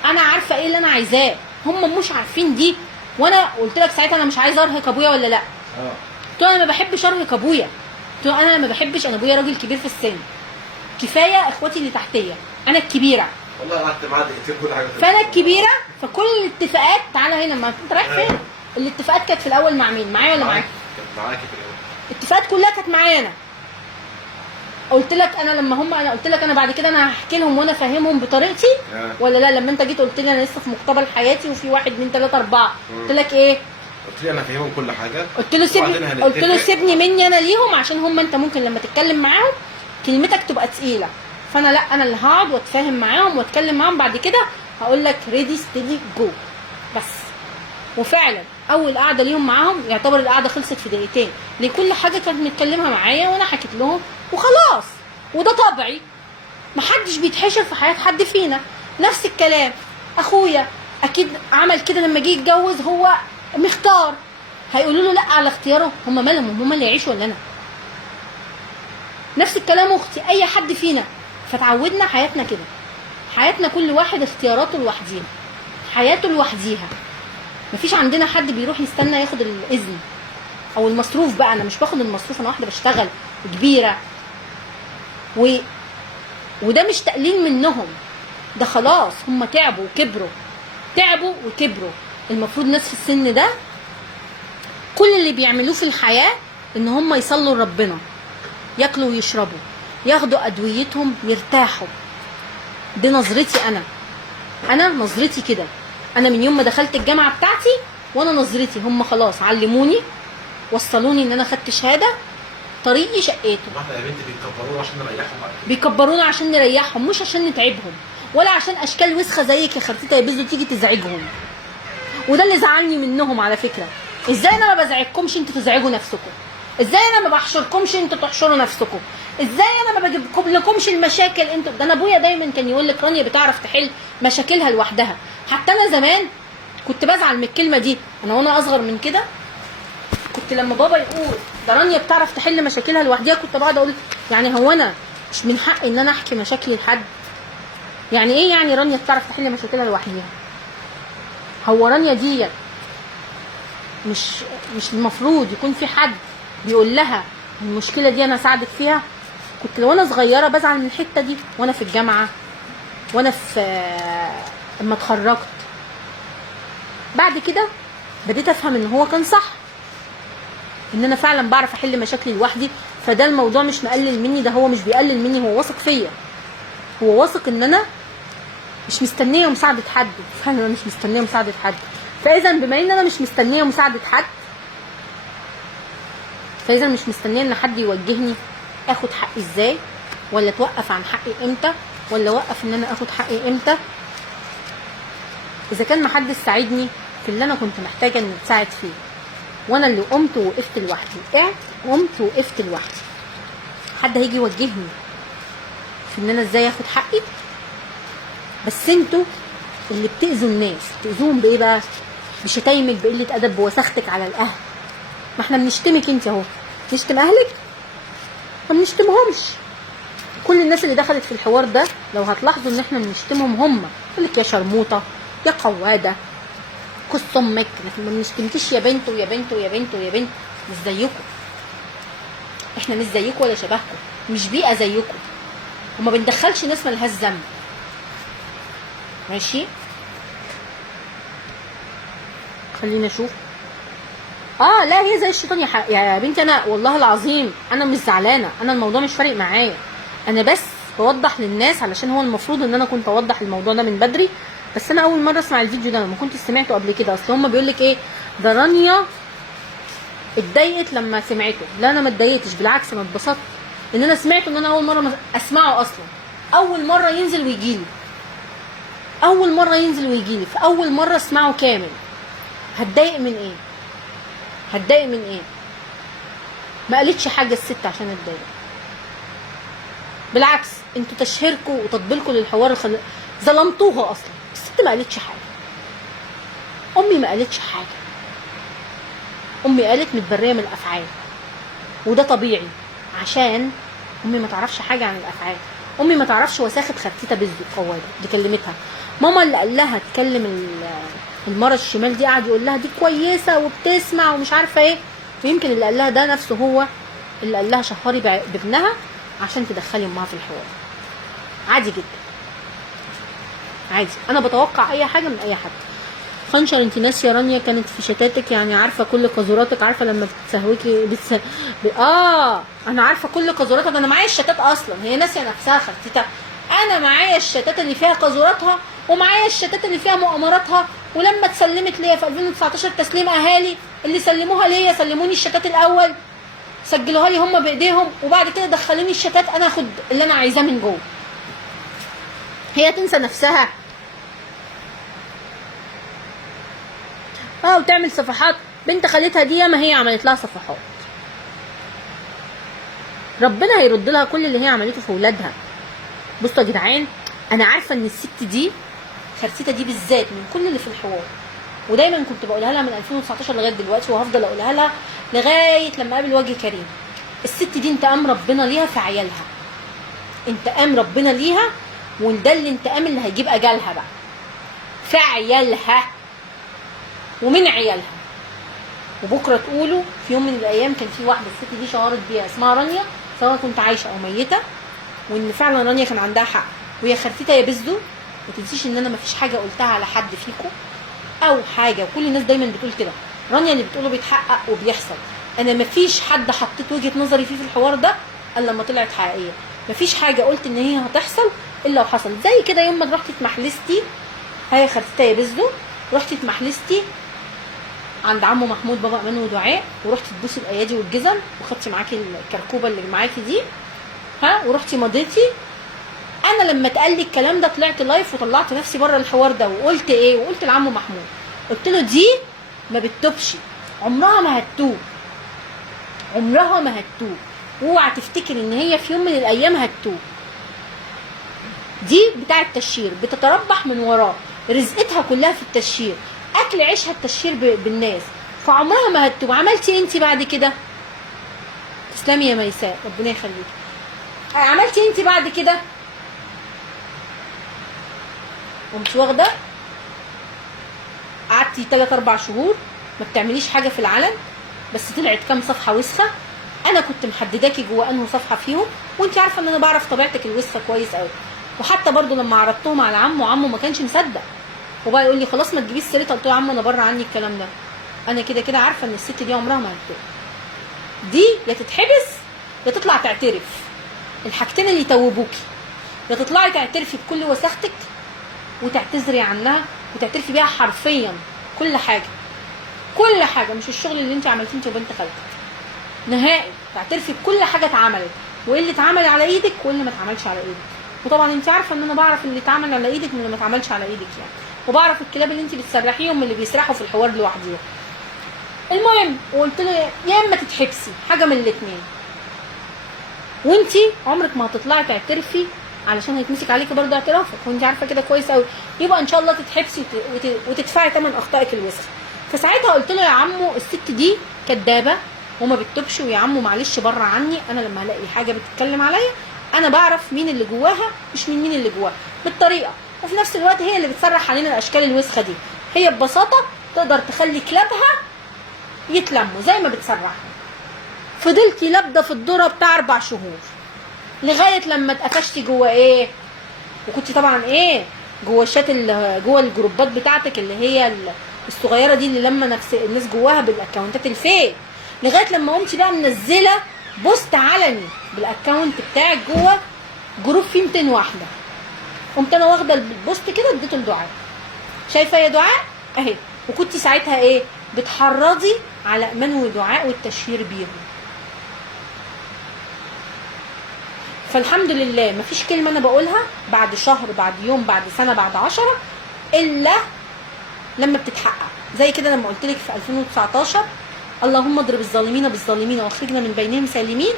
انا عارفه ايه اللي انا عايزاه، هم مش عارفين دي. وانا قلت لك ساعتها انا مش عايزه ارهق ابويا ولا لا. قلت له انا ما بحبش ارهق ابويا، قلت له انا ما بحبش، انا ابويا راجل كبير في السن، كفايه اخواتي اللي تحتيه، انا الكبيره. والله قعدت معاه دقيقتين كل حاجه. فانا الكبيره، فكل الاتفاقات. تعالى هنا، ما انت رايح فين؟ الاتفاقات كانت في الاول مع مين؟ معايا ولا معاك؟ كانت معاكي في الاول. الاتفاقات كلها كانت معايا انا. قلت لك انا لما انا قلت لك انا بعد كده انا هحكي لهم وانا افهمهم بطريقتي ولا لا؟ لما انت جيت قلت لي انا لسه في مقتبل حياتي وفي 1 2 3 4، قلت لك ايه؟ قلت لي انا هفهمهم كل حاجه. قلت له سيبني مني انا ليهم، عشان هم انت ممكن لما تتكلم معاهم كلمتك تبقى تقيله، فانا لا، انا اللي هقعد واتفاهم معاهم واتكلم معاهم، بعد كده هقول لك ريدي ستيدي جو بس. وفعلا اول قعده ليهم معاهم يعتبر القعده خلصت في دقيقتين، لكل حاجه كانت متكلمها معايا وانا حكيت لهم وخلاص. وده طبعي، محدش بيتحشر في حياه حد فينا. نفس الكلام اخويا اكيد عمل كده لما جه يتجوز، هو مختار، هيقولوا له لا على اختياره، هم مالهم؟ هم اللي يعيشوا ولا انا؟ نفس الكلام اختي، اي حد فينا. فتعودنا حياتنا كده، حياتنا كل واحد اختياراته لوحديها، حياته لوحديها. مفيش عندنا حد بيروح يستنى ياخد الاذن او المصروف. بقى انا مش باخد المصروف، انا واحده بشتغل كبيره وده مش تقليل منهم، ده خلاص هم تعبوا وكبروا. المفروض ناس في السن ده كل اللي بيعملوه في الحياه ان هم يصلوا لربنا، ياكلوا ويشربوا، ياخدوا ادويتهم، يرتاحوا. دي نظرتي انا نظرتي كده. انا من يوم ما دخلت الجامعه بتاعتي وانا نظرتي هم خلاص علموني، وصلوني ان انا خدت شهاده، طريقي شقيته. واحنا يا بنتي بيكبرونا عشان نريحهم بعد كده. بيكبرونا عشان نريحهم، مش عشان نتعبهم، ولا عشان اشكال وسخه زيك يا خرتيته يا بيزو تيجي تزعجهم. وده اللي زعلني منهم على فكره. ازاي انا ما بزعجكمش انتوا تزعجوا نفسكم؟ ازاي انا ما بحشركمش انتوا تحشروا نفسكم؟ ازاي انا ما بجيب لكمش المشاكل انتوا؟ ده انا ابويا دايما كان يقول لك رانيا بتعرف تحل مشاكلها لوحدها. حتى انا زمان كنت بزعل من الكلمه دي، انا وانا اصغر من كده كنت لما بابا يقول ده رانيا بتعرف تحل مشاكلها لوحدها، كنت بقعد اقول يعني هو انا مش من حقي ان انا احكي مشاكلي لحد؟ يعني ايه يعني رانيا بتعرف تحل مشاكلها لوحدها؟ هو رانيا دي مش المفروض يكون في حد بيقول لها المشكله دي انا اساعدك فيها؟ كنت وانا صغيره بزعل من الحته دي، وانا في الجامعه، وانا في اما اتخرجت. بعد كده بديت افهم ان هو كان صح، ان انا فعلا بعرف احل مشاكلي لوحدي. فده الموضوع مش مقلل مني، ده هو مش بيقلل مني، هو واثق فيا، هو واثق ان انا مش مستنيه مساعده حد. فعلا انا مش مستنيه مساعده حد. فاذا بما ان انا مش مستنيه مساعده حد، فاذا مش مستنيه ان حد يوجهني اخد حقي ازاي، ولا توقف عن حقي امتى، ولا اوقف ان انا اخد حقي امتى. اذا كان محدش ساعدني في اللي انا كنت محتاجه ان اتساعد فيه، وانا اللي قمت ووقفت لوحدي، قمت ووقفت لوحدي، حد هيجي يوجهني في ان انا ازاي اخد حقي؟ بس انتوا اللي بتأذوا الناس، بتأذوهم بايه بقى؟ بشتايمك، بقله ادب، بوساختك على الاهل. ما احنا بنشتمك انت اهو، نشتم اهلك؟ ما بنشتمهمش. كل الناس اللي دخلت في الحوار ده لو هتلاحظوا ان احنا بنشتمهم هم، يقول لك يا شرموطه، يا قواده، كس امك. ما بنشتمكيش يا بنت ويا بنت ويا بنت ويا بنت. مش زيكم، احنا مش زيكم ولا شبهكم، مش بيئه زيكم، وما بندخلش ناس مالهاش ذنب. ماشي؟ خلينا نشوف. لا هي زي الشيطان يا بنتي. انا والله العظيم انا مش زعلانه، انا الموضوع مش فارق معايا، انا بس بوضح للناس علشان هو المفروض ان انا كنت اوضح الموضوع ده من بدري. بس انا اول مره اسمع الفيديو ده، انا ما كنت سمعته قبل كده. اصل هم بيقول لك ايه، ده رانيا اتضايقت لما سمعته. لا انا ما اتضايقتش، بالعكس انا اتبسطت ان انا سمعته، ان انا اول مره اسمعه اصلا، اول مره ينزل ويجيلي، اول مره ينزل ويجيلي، فاول مره اسمعه كامل. هتضايق من ايه؟ هتضايق من ايه؟ ما قالتش حاجه الست عشان اتضايق، بالعكس انتوا تشهيركم وتطبيلكم للحوار ظلمتوها. اصلا الست ما قالتش حاجه، امي ما قالتش حاجه، امي قالت متبريه من الافعال، وده طبيعي عشان امي ما تعرفش حاجه عن الافعال. امي ما تعرفش وساخه خرتيته بيزو القواده دي كلمتها. ماما اللي قال لها تكلم المره الشمال دي، قاعد يقول لها دي كويسه وبتسمع ومش عارفه ايه، ويمكن اللي قال لها ده نفسه هو اللي قال لها شهري بابنها عشان تدخلي امها في الحوار. عادي جدا، عادي. انا بتوقع اي حاجه من اي حد. خنشر انت ناسيه رانيا كانت في شتاتك، يعني عارفه كل قذوراتك، عارفه لما بتسهوكي انا عارفه كل قذوراتك. انا معايا الشتات اصلا، هي ناسيه نفسها خرتيتها. انا معايا الشتات اللي فيها قذوراتها، ومعايا الشتات اللي فيها مؤامراتها. ولما اتسلمت ليا في 2019 تسليم اهالي، اللي سلموها ليا سلموني الشتات الاول، سجلوها لي هم بايديهم، وبعد كده دخلوني الشتات انا اخد اللي انا عايزاه من جوه. هي تنسى نفسها وتعمل صفحات. بنت خالتها دي ياما هي عملت لها صفحات، ربنا هيرد لها كل اللي هي عملته في ولادها. بصوا يا جدعان، انا عارفه ان الست دي خرتيته دي بالذات من كل اللي في الحوار، ودايما كنت بقولها لها من 2019 لغايه دلوقتي، وهفضل اقولها لها لغايه لما اقابل وجه كريم. الست دي انتقام ربنا ليها في عيالها، انتقام ربنا ليها، وده الانتقام اللي هيجيب اجالها بقى في عيالها ومن عيالها. وبكره تقولوا في يوم من الايام كان في واحده الست دي شهرت بيها اسمها رانيا، سواء كنت عايشه او ميته، وان فعلا رانيا كان عندها حق. ويا خرتيته يا بزو، ما تنسيش ان انا مفيش حاجه قلتها على حد فيكم او حاجه، وكل الناس دايما بتقول كده، رانيا اللي بتقوله بيتحقق وبيحصل. انا مفيش حد حطيت وجهه نظري فيه في الحوار ده الا لما طلعت حقيقيه. مفيش حاجه قلت ان هي هتحصل الا وحصلت. زي كده يوم ما رحتي اتمحلستي، هي خرتيته يا بزو، رحتي اتمحلستي عند عمو محمود بابا امان ودعاء، ورحتي تبوسي الايادي والجزم، وخدتي معاكي الكركوبه اللي معاكي دي، ها، ورحتي مضيتي. انا لما اتقال لي الكلام ده طلعت لايف وطلعت نفسي بره الحوار ده، وقلت ايه؟ وقلت لعمو محمود، قلت له دي ما بتتوبش، عمرها ما هتتوب، عمرها ما هتتوب، اوعى تفتكر ان هي في يوم من الايام هتتوب. دي بتاع التشهير، بتتربح من وراه، رزقتها كلها في التشهير، اكل عيشها التشهير بالناس، فعمرها ما هتتوب. عملتي انت بعد كده؟ تسلمي يا ميساء، ربنا يخليكي. عملتي انت بعد كده؟ قمت واخده قعدتي 3-4 شهور ما بتعمليش حاجه في العلن، بس طلعت كام صفحه وسخه، انا كنت محدداكي جوه انه صفحه فيهم، وانت عارفه ان انا بعرف طبيعتك الوسخه كويس قوي. وحتى برضو لما عرضتهم على عمو ما كانش مصدق، وبقى يقول لي خلاص ما تجيبيش سيرتها. قلت له يا عم انا بره عني الكلام ده، انا كده كده عارفه ان الست دي عمرها ما هتتوب، دي يا تتحبس يا تطلع تعترف، الحاجتين اللي يتوبوكي، يا تطلعي تعترفي بكل وسختك وتعتذري عنها وتعترفي بيها حرفيا كل حاجه، كل حاجه، مش الشغل اللي انت عملتيه انت وبنت خالتك نهائي، تعترفي بكل حاجه اتعملت، وايه اللي اتعمل على ايدك وايه اللي ما اتعملش على ايدك. وطبعا انت عارفه ان انا بعرف اللي اتعمل على ايدك من اللي ما اتعملش على ايدك يعني، وبعرف الكلاب اللي انت بتسرحيهم من اللي بيسرحوا في الحوار لوحديهم. المهم، وقلت له يا اما تتحبسي، حاجه من الاثنين، وانت عمرك ما هتطلعي تعترفي علشان هيتمسك عليكي برضه اعترافك، وانت عارفه كده كويس قوي، يبقى ان شاء الله تتحبسي وتدفعي ثمن اخطائك الوسخ. فساعتها قلت له يا عمو الست دي كدابه وما بتتوبش، ويا عمو معلش بره عني، انا لما الاقي حاجه بتتكلم عليا انا بعرف مين اللي جواها مش مين اللي جواها بالطريقه، وفي نفس الوقت هي اللي بتسرح علينا الاشكال الوسخه دي، هي ببساطه تقدر تخلي كلابها يتلموا زي ما بتسرح. فضلتي لابده في الذره بتاع 4 شهور لغايه لما اتقفشتي جوه ايه، وكنت طبعا ايه جوه الشات جوه الجروبات بتاعتك اللي هي الصغيره دي اللي لما نفس الناس جواها بالاكونتات الفيك، لغايه لما قمتي بقى منزله بوست علني بالاكونت بتاعك جوه جروب فيه 200 واحده، قمت انا واخده البوست كده اديته لدعاء، شايفه يا دعاء اهي، وكنت ساعتها ايه بتحرضي على امان ودعاء والتشهير بيهم. فالحمد لله مفيش كلمه انا بقولها بعد شهر بعد يوم بعد سنه بعد 10 الا لما بتتحقق، زي كده لما قلت لك في 2019 اللهم اضرب الظالمين بالظالمين واخرجنا من بينهم سالمين،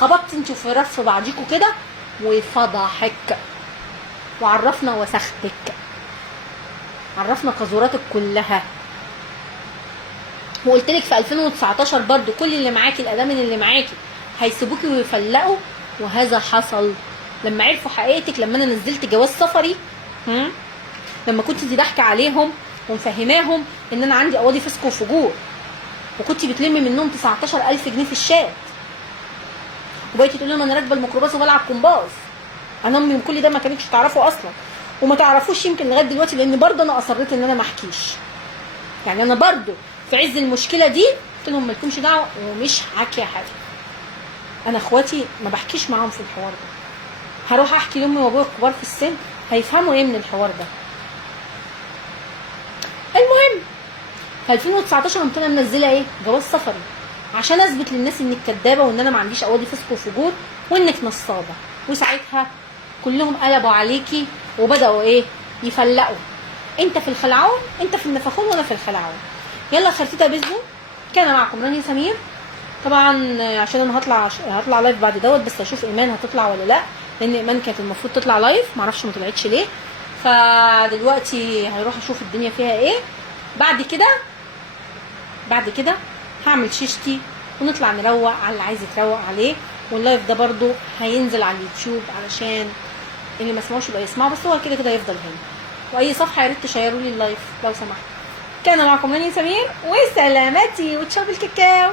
خبطت انت في رف بعضيكوا كده وفضحك وعرفنا وسختك، عرفنا قذوراتك كلها. وقلت لك في 2019 برضو كل اللي معاكي الادامن اللي معاكي هيسيبوكي ويفلقوا، وهذا حصل لما عرفوا حقيقتك، لما انا نزلت جواز سفري، لما كنت ضحكه عليهم ومفهماهم ان انا عندي قواضي فسق وفجور، وكنت بتلمي منهم 19,000 جنيه في الشات، وبقيتي تقولي لهم انا راكبه الميكروباص وبلعب كومباز. انا امي من كل ده ما كانتش تعرفه اصلا، وما تعرفوش يمكن لغايه دلوقتي، لان برضه انا اصريت ان انا ما احكيش. يعني انا برضه في عز المشكله دي قلت لهم مالكمش دعوه ومش حاكيه حاجه. انا اخواتي ما بحكيش معاهم في الحوار ده، هروح احكي لامي وابويا الكبار في السن هيفهموا ايه من الحوار ده. المهم في 2019 قمت انا منزله ايه جواز سفري عشان اثبت للناس انك كدابه وان انا ما عنديش قواضي فسق وفجور وانك نصابه، وساعتها كلهم قلبوا عليكي وبداوا ايه يفلقوا، انت في الخلعون، انت في النفخون وانا في الخلعون. يلا خرتيتا بيزو، كان معكم رانيا سمير. طبعا عشان انا هطلع لايف بعد دوت، بس اشوف ايمان هتطلع ولا لا، لان ايمان كانت المفروض تطلع لايف معرفش ما طلعتش ليه، فدلوقتي هروح اشوف الدنيا فيها ايه. بعد كده هعمل شيشتي ونطلع نروق على اللي عايز يتروق عليه، واللايف ده برضو هينزل على اليوتيوب علشان اللي ما سمعوش يبقى يسمعوا، بس هو كده يفضل هنا. واي صفحه يا ريت تشيروا لي اللايف لو سمحتوا. كان معكم رانيا سمير، وسلامتي وتشرب الكاكاو.